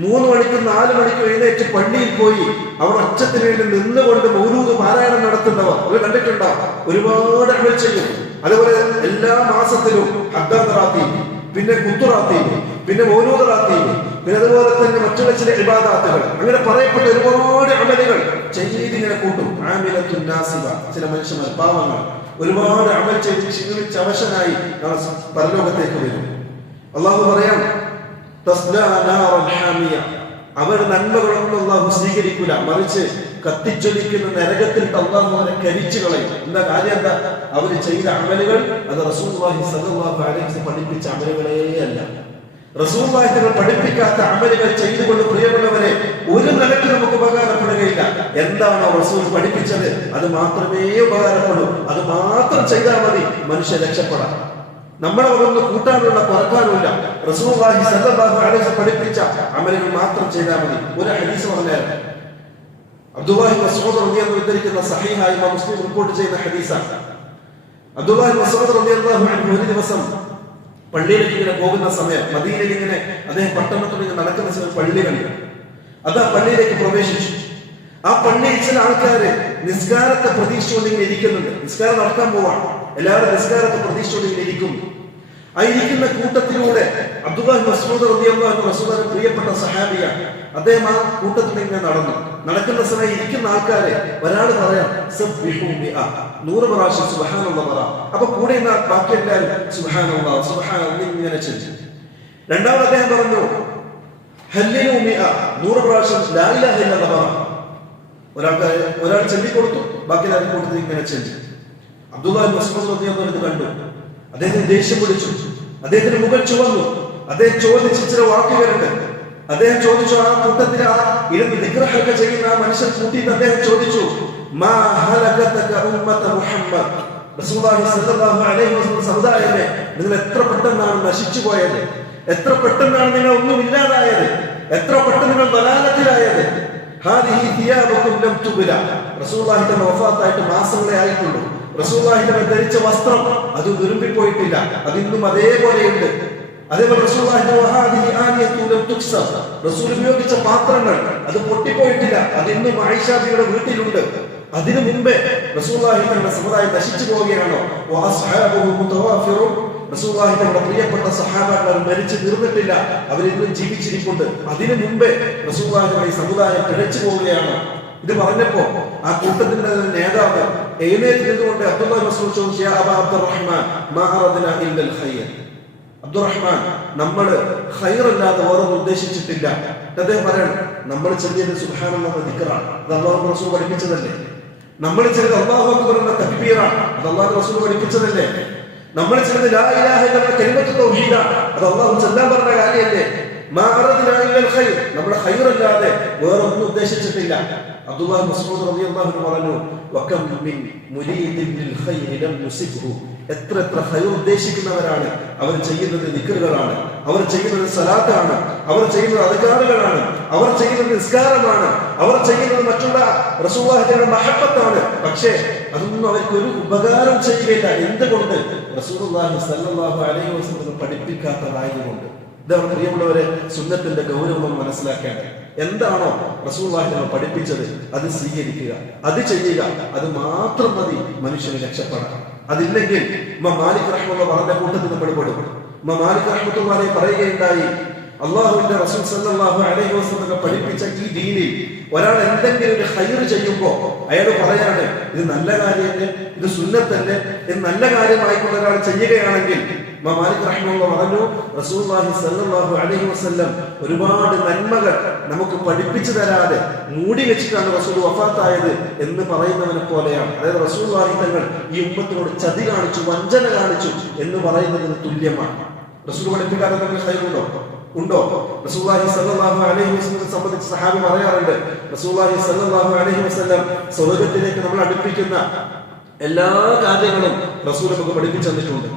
3 മണിക്കും 4 മണിക്കും എഴുന്നേറ്റ് പള്ളിയിൽ പോയി അവർ ഒച്ചത്തിന് വേണ്ടി നിന്നുകൊണ്ട് മൗലൂദ് പാരായണം നടത്തുന്നവർ അവർ കണ്ടിട്ടുണ്ടാവും. ഒരുപാട് അമൽ ചെയ്യും. അതുപോലെ എല്ലാ മാസത്തിലും ഹദ്ദാദ് റാത്തീബ്, പിന്നെ ഖുത്റാത്തീബ്, പിന്നെ മൗലൂദ് റാത്തീബ്, പിന്നെ അതുപോലെ തന്നെ മറ്റുള്ള ചില ഇബാദാത്തുകൾ, അങ്ങനെ പറയപ്പെട്ട ഒരുപാട് അമലുകൾ ചെയ്ത് ഇങ്ങനെ കൂട്ടും. ആമിലത്തുൻ നാസിബ, ചില മനുഷ്യന്മാർ പാവങ്ങൾ ഒരുപാട് അമൽ ചെയ്ത് ക്ഷീണിച്ച് അവശനായി പരലോകത്തേക്ക് വരും. അല്ലാഹു പറയാം, തസ്ലാ നാറൻ ഹാമിയ, അവരുടെ നന്മകളൊന്നും അല്ലാഹു സ്വീകരിക്കൂല, മറിച്ച് കത്തിജ്വലിക്കുന്ന നരകത്തിൽ അല്ലാഹു അവരെ കരിച്ചു കളയും. എന്താ കാര്യം? എന്താ? അവർ ചെയ്ത അമലുകൾ അത് റസൂലുള്ളാഹി സ്വല്ലല്ലാഹു അലൈഹി വസല്ലം പഠിപ്പിച്ച അമലുകളേ അല്ല. റസൂലുള്ളാഹി തങ്ങൾ പഠിപ്പിക്കാത്ത അമലുകൾ ചെയ്തുകൊണ്ട് പ്രിയമുള്ളവരെ ഒരു നിലയ്ക്ക് നമുക്ക് ഉപകാരപ്പെടുകയില്ല. എന്താണോ റസൂൽ പഠിപ്പിച്ചത് അത് മാത്രമേ ഉപകാരപ്പെടൂ. അത് മാത്രം ചെയ്താൽ മതി മനുഷ്യ രക്ഷപ്പെടാം. നമ്മളെ ഒന്ന് കൂട്ടാനുള്ള കുറക്കാനുമില്ല. റസൂലുള്ളാഹി സ്വല്ലല്ലാഹു അലൈഹി വസല്ലം പഠിപ്പിച്ച അമലുകൾ മാത്രം ചെയ്താൽ മതി. ഒരു ഹദീസ് പറഞ്ഞാൽ അബ്ദുല്ലാഹി മസ്ഊദ് റളിയല്ലാഹു അൻഹു ഉദ്ധരിക്കുന്ന സഹീഹായ ഇമാം മുസ്ലിം റിപ്പോർട്ട് ചെയ്യുന്ന ഹദീസാണ്. അബ്ദുല്ലാഹി മസ്ഊദ് റളിയല്ലാഹു അൻഹു ഒരു ദിവസം പള്ളിയിലേക്ക് ഇങ്ങനെ പോകുന്ന സമയം, മദീനയിൽ ഇങ്ങനെ അദ്ദേഹം പട്ടണത്തിൽ നടക്കുന്ന സമയം പള്ളി കണ്ടു. അത് ആ പള്ളിയിലേക്ക് പ്രവേശിച്ചു. ആ പള്ളിയിൽ ചില ആൾക്കാര് നിസ്കാരത്തെ പ്രതീക്ഷിച്ചുകൊണ്ട് ഇങ്ങനെ ഇരിക്കുന്നുണ്ട്. നിസ്കാരം നടക്കാൻ പോവാണ്, എല്ലാവരും നിസ്കാരത്തെ പ്രതീക്ഷിച്ചുകൊണ്ട് ഇങ്ങനെ ഇരിക്കുന്നു. ആ ഇരിക്കുന്ന കൂട്ടത്തിലൂടെ അബ്ദുല്ലാഹി മസ്ഊദ് റളിയല്ലാഹു അൻഹു റസൂലുള്ളാഹിയുടെ പ്രിയപ്പെട്ട സഹാബിയാണ്. അദ്ദേഹം ആ കൂട്ടത്തിൽ ഇങ്ങനെ നടക്കുന്ന സമയം ഇരിക്കുന്ന ആൾക്കാരെ ഒരാൾ പറയാം, 100 പ്രാവശ്യം സുബ്ഹാനല്ലാഹ് പറ. അപ്പൊ കൂടെ ബാക്കി എല്ലാവരും സുബ്ഹാനല്ലാഹ് സുബ്ഹാനല്ലാഹ് ഇങ്ങനെ ചൊല്ലി. രണ്ടാമത് അദ്ദേഹം പറഞ്ഞു, ഹല്ലിലു 100 പ്രാവശ്യം ലാ ഇലാഹ ഇല്ലല്ലാഹ് പറ. ഒരാൾ ചൊല്ലിക്കൊടുത്തു, ബാക്കി എല്ലാവരും കൂട്ടത്തിൽ ഇങ്ങനെ ചൊല്ലി. അബ്ദുല്ലാഹി മസ്ഊദ് റളിയല്ലാഹു അൻഹു കണ്ടു. അദ്ദേഹം ദേഷ്യം പിടിച്ചു, അദ്ദേഹത്തിന് മുഖം ചുവന്നു. അദ്ദേഹം ചോദിച്ച ചില വാക്കുകളുണ്ട്. അദ്ദേഹം ചോദിച്ചു, ആ കൂട്ടത്തിൽ ആ ഇരുന്ന് നിഗ്രഹമൊക്കെ ചെയ്യുന്ന ആ മനുഷ്യൻ കൂട്ടിയിട്ട് അദ്ദേഹം ചോദിച്ചു, മാ ഹലകതക ഉമ്മത മുഹമ്മദ്, റസൂലുള്ളാഹി സ്വല്ലല്ലാഹു അലൈഹി വസല്ലം സമുദായമേ, നിങ്ങൾ എത്ര പെട്ടെന്നാണ് നശിച്ചു പോയത്, എത്ര പെട്ടെന്നാണ് നിങ്ങൾ ഒന്നുമില്ലാതായത്, എത്ര പെട്ടെന്ന് നിങ്ങൾ ദലാലത്തിലായത്. ഹാദിഹി തിയാബുകും ലം തുബ്ല, റസൂലുള്ളാഹി തന്റെ വഫാത്തായിട്ട് മാസങ്ങളെ ആയിട്ടുള്ളൂ. റസൂലുള്ളാഹി തങ്ങൾ ധരിച്ച വസ്ത്രം അത് തുരുമ്പിപ്പോയിട്ടില്ല, അതിന്നും അതേപോലെയുണ്ട്. അതേപോലെ റസൂൽ ഉപയോഗിച്ച പാത്രങ്ങൾ അത് പൊട്ടിപ്പോയിട്ടില്ല, അത് ഇന്നും ആയിഷ ബിയുടെ വീട്ടിലുണ്ട്. അതിനു മുമ്പേ റസൂലുള്ളാഹി തങ്ങളുടെ സമുദായം നശിച്ചു പോവുകയാണോ? റസൂലുള്ളാഹി തങ്ങളുടെ പ്രിയപ്പെട്ട സഹാബാക്കൾ മരിച്ചു തീർന്നിട്ടില്ല, അവരിന്നും ജീവിച്ചിരിപ്പുണ്ട്. അതിനു മുമ്പേ റസൂലുള്ളാഹിയുടെ സമുദായം പിഴച്ചു പോവുകയാണോ? ഇത് പറഞ്ഞപ്പോ ആ കൂട്ടത്തിന്റെ നേതാവ് എഴുന്നേറ്റ് നിന്നുകൊണ്ട് അബ്ദുല്ലാഹി റസൂൽ ചോദിച്ചു, യാ അബാ അബ്ദുറഹ്മാൻ മാ അറദ്നാ ഇല്ലൽ ഖൈർ. അബ്ദുറഹ്മാൻ, നമ്മൾ ഖൈറല്ലാതെ വേറൊന്നും ഉദ്ദേശിച്ചിട്ടില്ല. അദ്ദേഹം പറയണം, നമ്മൾ ചെല്ലിയത് സുബ്ഹാനല്ലാഹ് ദിക്റാണ്, അത് അല്ലാഹു റസൂൽ പഠിപ്പിച്ചതല്ലേ. നമ്മൾ ചെയ്തത് അല്ലാഹു അക്ബർ എന്ന തക്ബീറാണ്, അത് അല്ലാഹു റസൂൽ പഠിപ്പിച്ചതല്ലേ. നമ്മൾ ചെയ്തത് ലാ ഇലാഹ ഇല്ലല്ലാഹ് കലിമത്തു തൗഹീദാണ്, അത് അല്ലാഹു ചൊല്ലാൻ പറഞ്ഞ കാര്യമല്ലേ. മാ അറദ്നാ ഇല്ലൽ ഖൈർ, നമ്മൾ ഖൈറല്ലാതെ വേറൊന്നും ഉദ്ദേശിച്ചിട്ടില്ല. അബ്ദുല്ലാഹി മസ്ഊദ് റളിയല്ലാഹു അൻഹു പറഞ്ഞു, വകം മിൻ മുരീദിൻ ലിൽ ഖൈർ ലം യുസിബ്ഹു. എത്ര ഖൈർ ഉദ്ദേശിക്കുന്നവരാണ്, അവർ ചെയ്യുന്നത് ദിക്റുകളാണ്, അവർ ചെയ്യുന്നത് സലാത്താണ്, അവർ ചെയ്യുന്നത് അദ്കാറുകളാണ്, അവർ ചെയ്യുന്നത് നിസ്കാരമാണ്, അവർ ചെയ്യുന്നത് മറ്റുള്ള റസൂലുള്ളാഹിയുടെ മഹബ്ബത്താണ്. പക്ഷേ അതൊന്നും അവർക്ക് ഒരു ഉപകാരം ചെയ്യുകയില്ല. എന്തുകൊണ്ട്? റസൂലുള്ളാഹി സ്വല്ലല്ലാഹു അലൈഹി വസല്ലം പഠിപ്പിക്കാത്തതായതുകൊണ്ട്. ഇതാണ് പ്രിയമുള്ളവരെ സുന്നത്തിന്റെ ഗൗരവം മനസ്സിലാക്കേണ്ടത്. എന്താണോ റസൂലുള്ളാഹി പഠിപ്പിച്ചത് അത് സ്വീകരിക്കുക, അത് ചെയ്യുക, അത് മാത്രം മതി മനുഷ്യന് രക്ഷപ്പെടാൻ. അതില്ലെങ്കിൽ ഇമാം മാലിക് റഹ്മത്തുള്ളാഹി പറഞ്ഞ കൂട്ടത്തിൽ നമ്മൾ പെടും. ഇമാം മാലിക് റഹ്മത്തുള്ളാഹി പറയുകയുണ്ടായി, അല്ലാഹുവിന്റെ റസൂൽ സല്ലല്ലാഹു അലൈഹി വസല്ലം പഠിപ്പിച്ച ഈ ദീനിൽ ഒരാൾ എന്തെങ്കിലും ഒരു ഖൈർ ചെയ്യുമ്പോൾ അയാൾ പറയാണ്, ഇത് നല്ല കാര്യമല്ലേ, ഇത് സുന്നത്തല്ലേ, ഇത് നല്ല കാര്യമായിക്കൊണ്ട് ഒരാൾ ചെയ്യുകയാണെങ്കിൽ ഇമാം മാലിക് റഹ്മത്തുള്ളാഹി പറഞ്ഞു, റസൂലുള്ളാഹി സ്വല്ലല്ലാഹു അലൈഹി വസല്ലം ഒരുപാട് നന്മകൾ നമുക്ക് പഠിപ്പിച്ചു തരാതെ മൂടി വെച്ചിട്ടാണ് റസൂൽ വഫാത്തായത് എന്ന് പറയുന്നവനെ പോലെയാണ്. അതായത് റസൂലുള്ളാഹി തങ്ങൾ ഈ ഉമ്മത്തിനോട് ചതി കാണിച്ചു, വഞ്ചന കാണിച്ചു എന്ന് പറയുന്നതിന് തുല്യമാണ്. റസൂൽ പഠിപ്പിക്കാതെ നമുക്ക് ഖൈറുണ്ടോ? ഉണ്ടോ? റസൂലുള്ളാഹി സ്വല്ലല്ലാഹു അലൈഹി വസല്ലം സംബന്ധിച്ച് സഹാബി പറയാറുണ്ട്, റസൂലുള്ളാഹി സ്വല്ലല്ലാഹു അലൈഹി വസല്ലം സ്വർഗ്ഗത്തിലേക്ക് നമ്മൾ അടുപ്പിക്കുന്ന എല്ലാ കാര്യങ്ങളും റസൂൽ നമുക്ക് പഠിപ്പിച്ചു തന്നിട്ടുണ്ട്.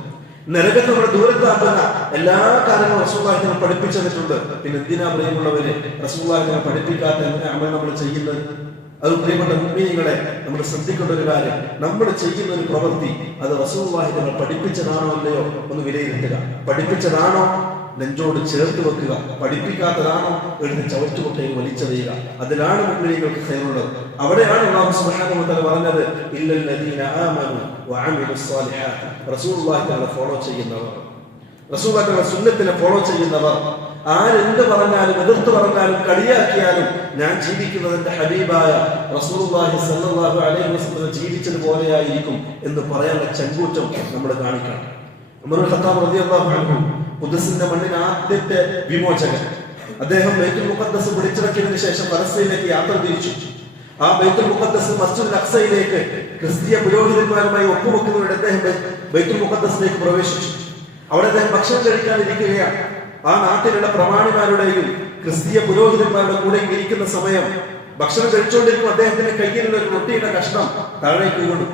നരകത്തെ നമ്മുടെ ദൂരത്താക്കുന്ന എല്ലാ കാര്യങ്ങളും റസൂലുള്ളാഹി തങ്ങൾ പഠിപ്പിച്ചു തന്നിട്ടുണ്ട്. പിന്നെ എന്തിനാ പ്രിയമുള്ളവരെ റസൂലുള്ളാഹി തങ്ങൾ പഠിപ്പിക്കാത്ത അമൽ നമ്മൾ ചെയ്യുന്നത്? അത് പ്രിയപ്പെട്ട മുഅ്മിനീങ്ങളെ, നമ്മൾ ശ്രദ്ധിക്കേണ്ട ഒരു കാര്യം, നമ്മൾ ചെയ്യുന്ന ഒരു പ്രവൃത്തി അത് റസൂലുള്ളാഹി തങ്ങൾ പഠിപ്പിച്ചതാണോ അല്ലയോ ഒന്ന് വിലയിരുത്തുക. പഠിപ്പിച്ചതാണോ നെഞ്ചോട് ചേർത്ത് വെക്കുക, പഠിപ്പിക്കാത്തതാണോ എടുത്ത് ചവറ്റുകൊട്ടയിൽ വലിച്ചെറിയുക. അതിലാണ് മുഅ്മിനീങ്ങൾക്ക് ഖൈറുള്ളത്. അവിടെയാണ് അല്ലാഹു സുബ്ഹാനഹു വ തആല പറഞ്ഞത്, ഇല്ലൽ ലദീന ആമനു വഅമിലുസ് സാലിഹാത്ത്. റസൂലുള്ളാഹി തങ്ങളെ ഫോളോ ചെയ്യുന്നവർ, റസൂലുള്ളാഹി തങ്ങളുടെ സുന്നത്തിനെ ഫോളോ ചെയ്യുന്നവർ, ആരെന്ത് പറഞ്ഞാലും എതിർത്ത് പറഞ്ഞാലും കളിയാക്കിയാലും ഞാൻ ജീവിക്കുന്നത് എന്റെ ഹബീബായ റസൂലുള്ളാഹി സ്വല്ലല്ലാഹു അലൈഹി വസല്ലം ജീവിച്ചതുപോലെയായിരിക്കും എന്ന് പറയാനുള്ള ചങ്കൂറ്റം നമ്മൾ കാണിക്കണം. ഉമർ ഖത്താബ് റളിയല്ലാഹു അൻഹു ഖുദ്സിന്റെ മണ്ണിന് ആദ്യത്തെ വിമോചകൻ. അദ്ദേഹം ബൈത്തുൽ മുഖദ്ദസ് പിടിച്ചടക്കിയതിനു ശേഷം ഫലസ്തീനിലേക്ക് യാത്ര തിരിച്ചു. ആ ബൈത്തുൽ മുഖദ്ദസ് മസ്ജിദുൽ അഖ്സയിലേക്ക് ക്രിസ്തീയ പുരോഹിതന്മാരുമായി ഒപ്പുവെക്കുന്നതിലൂടെ അദ്ദേഹം ബൈത്തുൽ മുഖദ്ദസിലേക്ക് പ്രവേശിച്ചു. അവിടെ അദ്ദേഹം ഭക്ഷണം കഴിക്കാനിരിക്കുകയാണ്. ആ നാട്ടിലുള്ള പ്രമാണിമാരുടെയും ക്രിസ്തീയ പുരോഹിതന്മാരുടെ കൂടെ ഇരിക്കുന്ന സമയം ഭക്ഷണം കഴിച്ചുകൊണ്ടിരിക്കും അദ്ദേഹത്തിന്റെ കയ്യിലുള്ള ഒരു റൊട്ടിയുടെ കഷ്ണം താഴേക്ക് വീണു.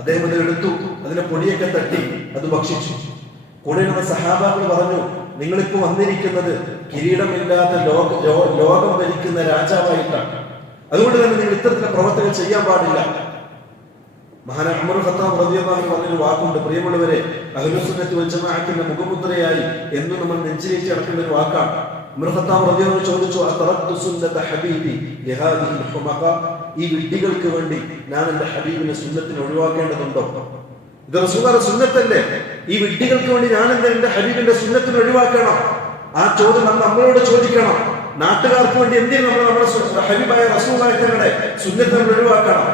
അദ്ദേഹം അത് എടുത്തു, അതിനെ പൊടിയൊക്കെ തട്ടി അത് ഭക്ഷിച്ചു. കൂടെയുള്ള സഹാബാക്കൾ പറഞ്ഞു, നിങ്ങളിപ്പോ വന്നിരിക്കുന്നത് കിരീടമില്ലാത്ത ലോകം ഭരിക്കുന്ന രാജാവായിട്ടാണ്, അതുകൊണ്ട് തന്നെ നിങ്ങൾ ഇത്തരത്തിലുള്ള പ്രവർത്തനം ചെയ്യാൻ പാടില്ല. മഹാനായ ഉമർ ഖത്താബ് റളിയല്ലാഹു അൻഹു പറഞ്ഞൊരു വാക്കുണ്ട്, പ്രിയമുള്ളവരെ, അഹ്ലുസുന്നത്തി വൽ ജമാഅത്തിന്റെ മുഖമുദ്രയായി എന്നും നമ്മൾ നെഞ്ചിലേക്ക് അടക്കുന്ന ഒരു വാക്കാണ്. ഉമർ ഖത്താബ് റളിയല്ലാഹു അൻഹു ചോദിച്ചു, അതറക്തു സുന്നത ഹബീബി ലിഹാദിഹിൽ ഹുമഖ. ഈ വിഡ്ഢികൾക്ക് വേണ്ടി ഞാൻ എന്റെ ഹബീബിനെ സുന്നത്തിനെ ഒഴിവാക്കേണ്ടതുണ്ടോ? ഇത് റസൂലുള്ളാഹിയുടെ സുന്നത്തല്ലേ? ഈ വിഡ്ഢികൾക്ക് വേണ്ടി ഞാൻ എന്റെ ഹബീബിന്റെ സുന്നത്തിനെ ഒഴിവാക്കണം? ആ ചോദ്യം നമ്മൾ നമ്മളോട് ചോദിക്കണം. നാട്ടുകാർക്ക് വേണ്ടി എന്തിനും നമ്മൾ നമ്മുടെ ഹബീബായ റസൂലുള്ളാഹി തങ്ങളുടെ സുന്നത്തിനെ ഒഴിവാക്കണം?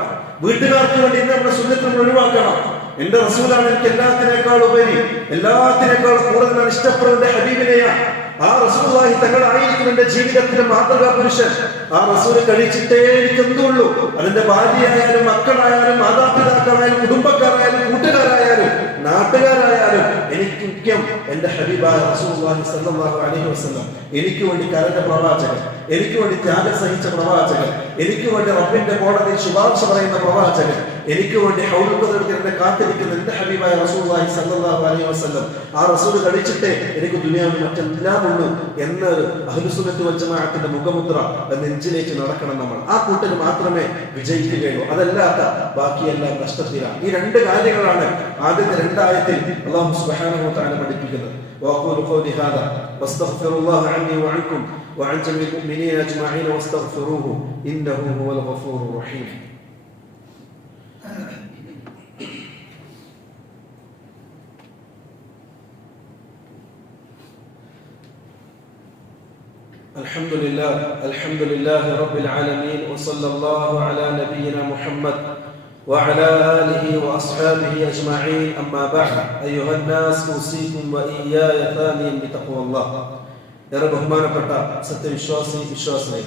വീട്ടുകാർക്ക് വേണ്ടി ഇന്ന് നമ്മുടെ സുന്നത്തിനെ ഒഴിവാക്കണം? എന്റെ റസൂലാണ് എനിക്ക് എല്ലാത്തിനേക്കാൾ ഉപരി, എല്ലാത്തിനേക്കാൾ കൂടുതൽ ഞാൻ ഇഷ്ടപ്പെടുന്ന ഹബീബിനെയാണ്. ആ റസൂലുള്ളാഹി തങ്ങളായിരിക്കും എന്റെ ജീവിതത്തിന്റെ മാതൃകാ പുരുഷൻ. ആ റസൂൽ കഴിച്ചിട്ടേ എനിക്ക് എന്തുള്ളൂ. അതിന്റെ ഭാര്യയായാലും മക്കളായാലും മാതാപിതാക്കളായാലും കുടുംബക്കാരായാലും കൂട്ടുകാരായാലും നാട്ടുകാരായാലും എനിക്ക് മുഖ്യം എന്റെ ഹബീബായ റസൂലുള്ളാഹി സ്വല്ലല്ലാഹു അലൈഹി വസല്ലം. എനിക്ക് വേണ്ടി കരഞ്ഞ പ്രവാചകൻ, എനിക്ക് വേണ്ടി ത്യാഗം സഹിച്ച പ്രവാചകൻ, എനിക്ക് വേണ്ടി റബ്ബിന്റെ കോടതിയിൽ ശുപാർശ പറയുന്ന പ്രവാചകൻ, എനിക്ക് വേണ്ടി ഹൗലുൽ ഖദറിൽ എന്നെ കാത്തിരിക്കുന്ന എന്റെ ഹബീബായ റസൂലുള്ളാഹി സ്വല്ലല്ലാഹു അലൈഹി വസല്ലം. ആ റസൂൽ കഴിച്ചിട്ടേ എനിക്ക് ദുനിയാവിൽ മറ്റെല്ലാം ഉള്ളൂ എന്നൊരു അഹ്ലുസുന്നത്തി വൽ ജമാഅത്തിന്റെ മുഖമുദ്ര നെഞ്ചിലേക്ക് നടക്കണം നമ്മൾ. ആ കൂട്ടൽ മാത്രമേ വിജയിക്കുകയുള്ളൂ. അതല്ലാത്ത ബാക്കിയെല്ലാം നഷ്ടത്തിലാണ്. ഈ രണ്ട് കാര്യങ്ങളാണ് ആദ്യത്തെ രണ്ടായത്തിൽ അല്ലാഹു സുബ്ഹാനഹു വ തആല പഠിപ്പിക്കുന്നത്. وأقول قولي هذا واستغفر الله عني وعنكم وعن جميع المؤمنين أجمعين واستغفروه إنه هو الغفور الرحيم. الحمد لله رب العالمين وصلى الله على نبينا محمد وعلى آله وأصحابه أجمعين. أما بعد أيها الناس أوصيكم وإياي ثانيا بتقوى الله. ഏറെ ബഹുമാനപ്പെട്ട വിശ്വാസികളെ,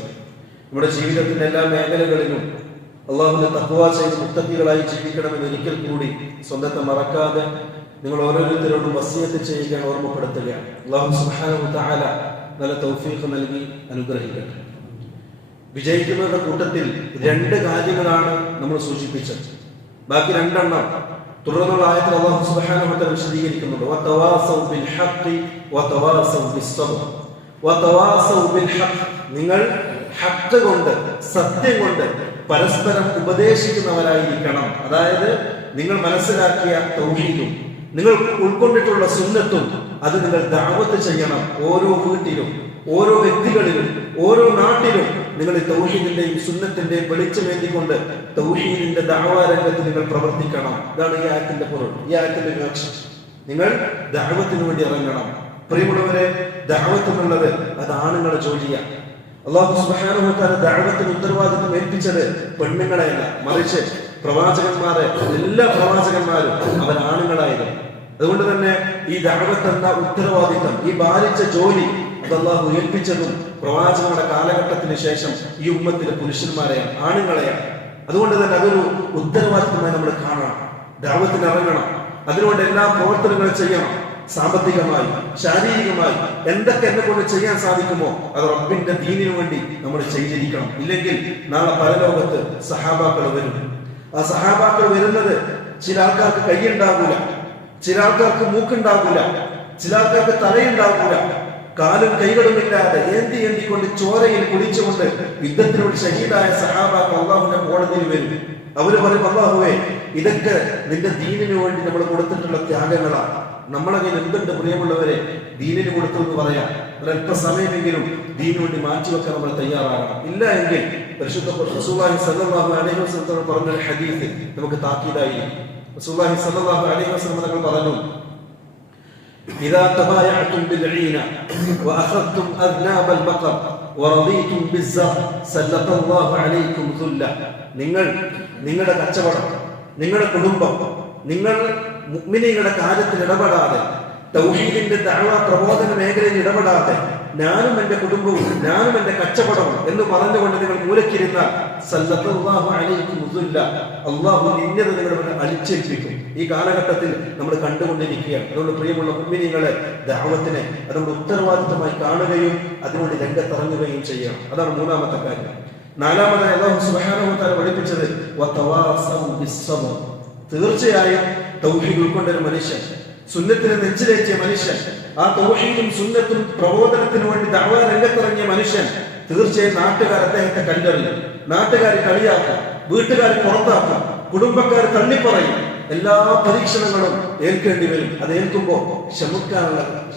നമ്മുടെ ജീവിതത്തിന്റെ എല്ലാ മേഖലകളിലും അള്ളാഹുവിന്റെ തഖ്വ ചെയ്ത് മുത്തഖികളായി ജീവിക്കണമെന്ന് ഒരിക്കൽ കൂടി സ്വന്തത്തെ മറക്കാതെ നിങ്ങൾ ഓരോരുത്തരോടും വസിയത്ത് ചെയ്യുകയാണ്, ഓർമ്മപ്പെടുത്തുകയാണ്. അല്ലാഹു സുബ്ഹാനഹു വ തആല നല്ല തൗഫീഖ് നൽകി അനുഗ്രഹിക്കട്ടെ. വിജയിക്കുന്നവരുടെ കൂട്ടത്തിൽ 2 കാര്യങ്ങളാണ് നമ്മൾ സൂചിപ്പിച്ചത്. ബാക്കി 2 എണ്ണം തുടർന്നുള്ള ആയത്തിൽ അല്ലാഹു സുബ്ഹാനഹു വ തആല വിശദീകരിക്കുന്നുണ്ട്. വതവാസൗ ബിൽ ഹഖ് വതവാസൗ ബിസ്സബ്ർ. വതവാസൗ ബിൽ ഹഖ്, നിങ്ങൾ ഹഖ് കൊണ്ട്, സത്യം കൊണ്ട് പരസ്പരം ഉപദേശിക്കുന്നവരായിരിക്കണം. അതായത് നിങ്ങൾ മനസ്സിലാക്കിയ തൗഹീദും നിങ്ങൾ ഉൾക്കൊണ്ടിട്ടുള്ള സുന്നത്തും അത് നിങ്ങൾ ദഅവത്ത് ചെയ്യണം. ഓരോ വീട്ടിലും, ഓരോ വ്യക്തികളിലും, ഓരോ നാട്ടിലും നിങ്ങൾ ഈ തൗഹീദിന്റെയും സുന്നത്തിന്റെയും വെളിച്ചമേന്തിക്കൊണ്ട് തൗഹീദിന്റെ ദഅവ രംഗത്ത് നിങ്ങൾ പ്രവർത്തിക്കണം. ഇതാണ് ഈ ആയത്തിന്റെ പൊരുൾ, ഈ ആയത്തിന്റെ വ്യാഖ്യാനം. നിങ്ങൾ ദഅവത്തിന് വേണ്ടി ഇറങ്ങണം. പ്രിയമുള്ളവരെ, ദഅവത്ത് എന്നുള്ളത് അത് ആണുങ്ങളുടെ ജോലിയാണ്. അല്ലാഹു സുബ്ഹാനഹു വ തആല ദഅവത്തിന് ഉത്തരവാദിത്വം ഏൽപ്പിച്ചത് പെണ്ണുങ്ങളെയല്ല, മറിച്ച് പ്രവാചകന്മാരെ, എല്ലാ പ്രവാചകന്മാരും അവർ ആണുങ്ങളായിരുന്നു. അതുകൊണ്ട് തന്നെ ഈ ദഅവത്ത് എന്ന ഉത്തരവാദിത്വം, ഈ ഭാരിച്ച ജോലി അത് അല്ലാഹു ഏൽപ്പിച്ചതും പ്രവാചകരുടെ കാലഘട്ടത്തിന് ശേഷം ഈ ഉമ്മത്തിലെ പുരുഷന്മാരെയാണ്, ആണുങ്ങളെയാണ്. അതുകൊണ്ട് തന്നെ അതൊരു ഉത്തരവാദിത്വമായി നമ്മൾ കാണണം. ദഅവത്തിന് ഇറങ്ങണം. അതിനുവേണ്ടി എല്ലാ പ്രവർത്തനങ്ങളും ചെയ്യണം. സാമ്പത്തികമായി, ശാരീരികമായി എന്തൊക്കെ എന്നെ കൊണ്ട് ചെയ്യാൻ സാധിക്കുമോ അത് റബ്ബിന്റെ ദീനിനു വേണ്ടി നമ്മൾ ചെയ്തിരിക്കണം. ഇല്ലെങ്കിൽ നാളെ പരലോകത്ത് സഹാബാക്കൾ വരും. ആ സഹാബാക്കൾ വരുന്നത് ചില ആൾക്കാർക്ക് കൈയുണ്ടാകൂല, ചില ആൾക്കാർക്ക് മൂക്കുണ്ടാകൂല, ചില ആൾക്കാർക്ക് തലയുണ്ടാകൂല. കാലും കൈകളും ഇല്ലാതെ ഏന്തിക്കൊണ്ട് ചോരയിൽ കുടിച്ചുകൊണ്ട് യുദ്ധത്തിനോട് ഷഹീദായ സഹാബാക്കൾ അല്ലാഹുവിന്റെ കോടതിയിൽ വരും. അവര് പറയും, അല്ലാഹുവേ, ഇതൊക്കെ നിന്റെ ദീനിനു വേണ്ടി നമ്മൾ കൊടുത്തിട്ടുള്ള ത്യാഗങ്ങളാണ്. നമ്മളെ കയ്യിൽ എന്തുണ്ട് പ്രിയമുള്ളവരെ? ദീനിന് കൊടുത്തു എന്ന് പറയാം. ഒരല്പസമയമെങ്കിലും ദീനു വേണ്ടി മാറ്റിവെക്കാൻ നമ്മൾ തയ്യാറാകണം. ഇല്ല എങ്കിൽ പരിശുദ്ധ റസൂലുള്ളാഹി സ്വല്ലല്ലാഹു അലൈഹി വസല്ലം പറഞ്ഞ ഹദീസ് നമുക്ക് താക്കീതായി. റസൂലുള്ളാഹി സ്വല്ലല്ലാഹു അലൈഹി വസല്ലം തങ്ങൾ പറഞ്ഞു, ഇദാ തബായഅതും ബിൽഈന വഅഖദ്തും അദ്നാബൽ ബഖർ വറദീതും ബിസ്സർ സല്ലല്ലാഹു അലൈക്കും ദുല്ല. നിങ്ങൾ നിങ്ങളുടെ കച്ചവടം, നിങ്ങളുടെ കുടുംബം, നിങ്ങൾ മുഅ്മിനീങ്ങളുടെ കാര്യത്തിൽ ഇടപെടാതെ, തൗഹീദിന്റെ ദഅവ പ്രബോധന മേഖലയിൽ ഇടപെടാതെ, ഞാനും എന്റെ കുടുംബവും ഞാനും എന്റെ കച്ചവടവും എന്ന് പറഞ്ഞുകൊണ്ട് നിങ്ങൾ മൂലക്കിരുന്നാൽ സല്ലല്ലാഹു അലൈക്കും ദുല്ല, അല്ലാഹു നിന്നത് നിങ്ങളുടെ മുന്നിൽ അടിച്ചേൽപ്പിക്കും. ഈ കാലഘട്ടത്തിൽ നമ്മൾ കണ്ടുകൊണ്ടിരിക്കുകയാണ്. അതുകൊണ്ട് പ്രിയമുള്ള മുഅ്മിനീങ്ങളെ, ദഅവത്തിനെ അത് നമ്മൾ ഉത്തരവാദിത്തമായി കാണുകയും അതിനുവേണ്ടി രംഗത്തിറങ്ങുകയും ചെയ്യണം. അതാണ് 3ാമത്തെ കാര്യം. 4ാമതായി അല്ലാഹു സുബ്ഹാനഹു വ തആല പഠിപ്പിച്ചത് വതവാസൗ ബിസ്സബ്ർ. തീർച്ചയായും തൗഹീദ് ഉൾക്കൊണ്ടൊരു മനുഷ്യൻ, സുന്നത്തിനെ നെഞ്ചിലേറ്റിയ മനുഷ്യൻ, ആ തൗഹീദും സുന്നത്തും പ്രബോധനത്തിന് വേണ്ടി ദഅവ രംഗത്തിറങ്ങിയ മനുഷ്യൻ, തീർച്ചയായും നാട്ടുകാർ അദ്ദേഹത്തെ കല്ലെറിയും, നാട്ടുകാർ കളിയാക്കും, വീട്ടുകാർ പുറത്താക്കും, കുടുംബക്കാർ തള്ളിപ്പറയും. എല്ലാ പരീക്ഷണങ്ങളും ഏൽക്കേണ്ടി വരും. അത് ഏൽക്കുമ്പോൾ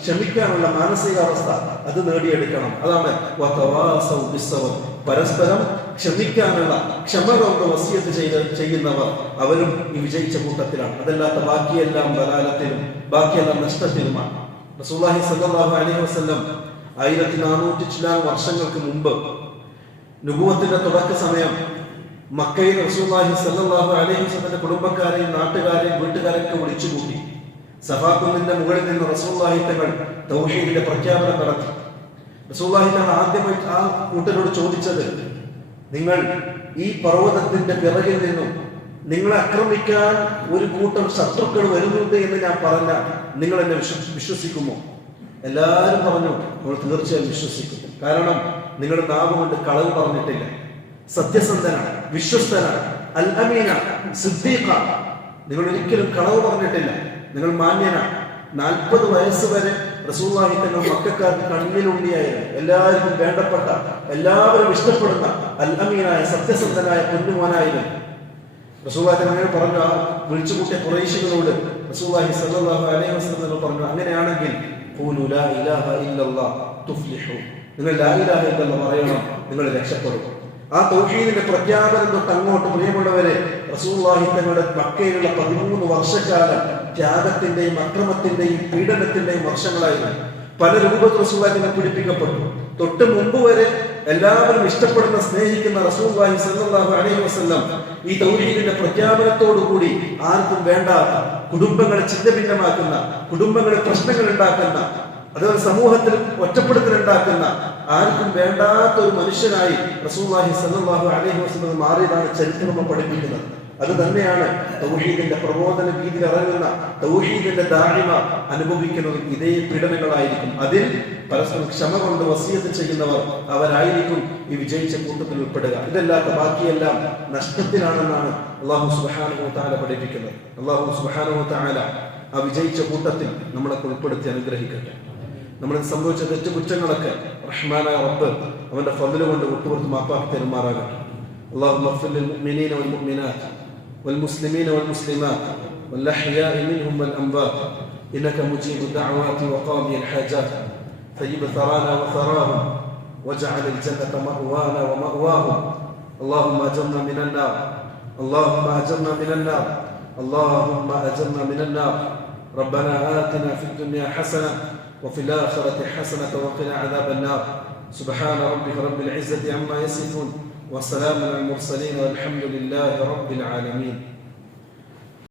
ക്ഷമിക്കാനുള്ള മാനസികാവസ്ഥ അത് നേടിയെടുക്കണം. അതാണ് വതവാസൗ ബിസ്സബ്ർ. പരസ്പരം ക്ഷമിക്കാനുള്ള ക്ഷമ കൊണ്ട് വസിയത്ത് ചെയ്യുന്നവർ അവരും ഈ വിജയിച്ച കൂട്ടത്തിലാണ്. അതല്ലാത്ത ബാക്കിയെല്ലാം ദലാലത്തിലും ബാക്കിയെല്ലാം നഷ്ടത്തിലുമാണ്. റസൂലുള്ളാഹി സ്വല്ലല്ലാഹു അലൈഹി വസല്ലം 1400 ചില്ലാനം വർഷങ്ങൾക്ക് മുമ്പ് നുബുവത്തിന്റെ തുടക്ക സമയം മക്കയിൽ റസൂലുള്ളാഹി സ്വല്ലല്ലാഹു അലൈഹി വസല്ലമയുടെ കുടുംബക്കാരെയും നാട്ടുകാരെയും വീട്ടുകാരെയൊക്കെ വിളിച്ചുകൂട്ടി. സഫാ കുന്നിന്റെ മുകളിൽ നിന്ന് റസൂലുള്ളാഹി തങ്ങൾ തൗഹീദിന്റെ പ്രഖ്യാപനം നടത്തി. റസൂലുള്ളാഹി തങ്ങൾ ആദ്യമായി ആ കൂട്ടരോട് ചോദിച്ചത്, നിങ്ങൾ ഈ പർവ്വതത്തിന്റെ പിറകിൽ നിന്നും നിങ്ങളെ ആക്രമിക്കാൻ ഒരു കൂട്ടം ശത്രുക്കൾ വരുന്നുണ്ട് എന്ന് ഞാൻ പറഞ്ഞാൽ നിങ്ങൾ എന്നെ വിശ്വസിക്കുമോ? എല്ലാവരും പറഞ്ഞു, നമ്മൾ തീർച്ചയായും വിശ്വസിക്കും. കാരണം നിങ്ങളുടെ നാവ് കൊണ്ട് കളവ് പറഞ്ഞിട്ടില്ല, സത്യസന്ധനാണ്, വിശ്വസ്തനാണ്, അൽ അമീന, സിദ്ദീഖാണ്. നിങ്ങൾ ഒരിക്കലും കളവ് പറഞ്ഞിട്ടില്ല, നിങ്ങൾ മാന്യനാണ്. 40 വയസ്സ് വരെ റസൂലുള്ളാഹി തങ്ങൾ മക്കക്കാർക്ക് കണ്ണിലുണ്ണിയായിരുന്നു, എല്ലാവർക്കും വേണ്ടപ്പെട്ട, എല്ലാവരും ഇഷ്ടപ്പെടുന്ന അൽ അമീനായ സത്യസന്ധനായ പൊന്നുമോനായിരുന്നു. റസൂലുള്ളാഹി തങ്ങൾ പറഞ്ഞു, വിളിച്ചുകൂട്ടിയ ഖുറൈശികളോട് റസൂലുള്ളാഹി സ്വല്ലല്ലാഹു അലൈഹി വസല്ലം പറഞ്ഞു, അങ്ങനെയാണെങ്കിൽ ഖൂലു ലാ ഇലാഹ ഇല്ലല്ലാഹ് തുഫ്ലിഹു. നിങ്ങൾ ലാ ഇലാഹ ഇല്ലല്ലാഹ് പറയണം, നിങ്ങൾ രക്ഷപ്പെടും. ആ തൗഹീദിന്റെ പ്രഖ്യാപനം തൊട്ട് അങ്ങോട്ട് പ്രിയമുള്ളവരെ റസൂലുള്ളാഹി തങ്ങളുടെ മക്കയിലുള്ള 13 വർഷക്കാലം ത്യാഗത്തിന്റെയും അക്രമത്തിന്റെയും പീഡനത്തിന്റെയും വർഷങ്ങളായിരുന്നു. പല രൂപത്തിൽ റസൂലുള്ളാഹിനെ പീഡിപ്പിക്കപ്പെട്ടു. തൊട്ട് മുമ്പ് വരെ എല്ലാവരും ഇഷ്ടപ്പെടുന്ന സ്നേഹിക്കുന്ന റസൂലുള്ളാഹി സ്വല്ലല്ലാഹു അലൈഹി വസല്ലം ഈ തൗഹീദിന്റെ പ്രഖ്യാപനത്തോടുകൂടി ആർക്കും വേണ്ടാത്ത, കുടുംബങ്ങളെ ചിന്തഭിന്നമാക്കുന്ന, കുടുംബങ്ങളിൽ പ്രശ്നങ്ങൾ ഉണ്ടാക്കുന്ന, അതുപോലെ സമൂഹത്തിൽ ഒറ്റപ്പെടുത്തൽ ഉണ്ടാക്കുന്ന, ആർക്കും വേണ്ടാത്ത ഒരു മനുഷ്യനായി റസൂലുള്ളാഹി സ്വല്ലല്ലാഹു അലൈഹി വസല്ലം മാറിയതാണ് ചരിത്രം പഠിപ്പിക്കുന്നത്. അത് തന്നെയാണ് തൗഹീദിന്റെ പ്രബോധന രീതിയിൽ ഇറങ്ങുന്ന തൗഹീദിന്റെ ദാഇമ അനുഭവിക്കുന്നതും ഇതേ പീഡനങ്ങളായിരിക്കും. അതിൽ പരസ്പരം ക്ഷമ കൊണ്ട് വസിയത്ത് ചെയ്യുന്നവർ അവരായിരിക്കും ഈ വിജയിച്ച കൂട്ടത്തിൽ ഉൾപ്പെടുക. ഇതല്ലാത്ത ബാക്കിയെല്ലാം നഷ്ടത്തിലാണെന്നാണ് അല്ലാഹു സുബ്ഹാനഹു വ തആല പഠിപ്പിക്കുന്നത്. അല്ലാഹു സുബ്ഹാനഹു വ തആല ആ വിജയിച്ച കൂട്ടത്തിൽ നമ്മളെ ഉൾപ്പെടുത്തി അനുഗ്രഹിക്കട്ടെ. നമ്മൾ സംഭവിച്ച തെറ്റുകുറ്റങ്ങളൊക്കെ റഹ്മാനായ റബ്ബ് അവന്റെ ഫദ്ല് കൊണ്ട് വിട്ടുപുറത്ത് മാപ്പാക്കി തരുമാറാകട്ടെ. اللهم اغفر للمؤمنين والمؤمنات والمسلمين والمسلمات والأحياء منهم والأموات إنك مجيب الدعوات وقاضي الحاجات طيب ثرانا وثراهم واجعل الجنة مأوانا ومأواهم. اللهم أجرنا من النار، اللهم أجرنا من النار، اللهم أجرنا من النار. ربنا آتنا في الدنيا حسنة وفي الآخرة حسنة وقنا عذاب النار. سبحان ربك رب العزة عما يصفون وسلام على المرسلين والحمد لله رب العالمين.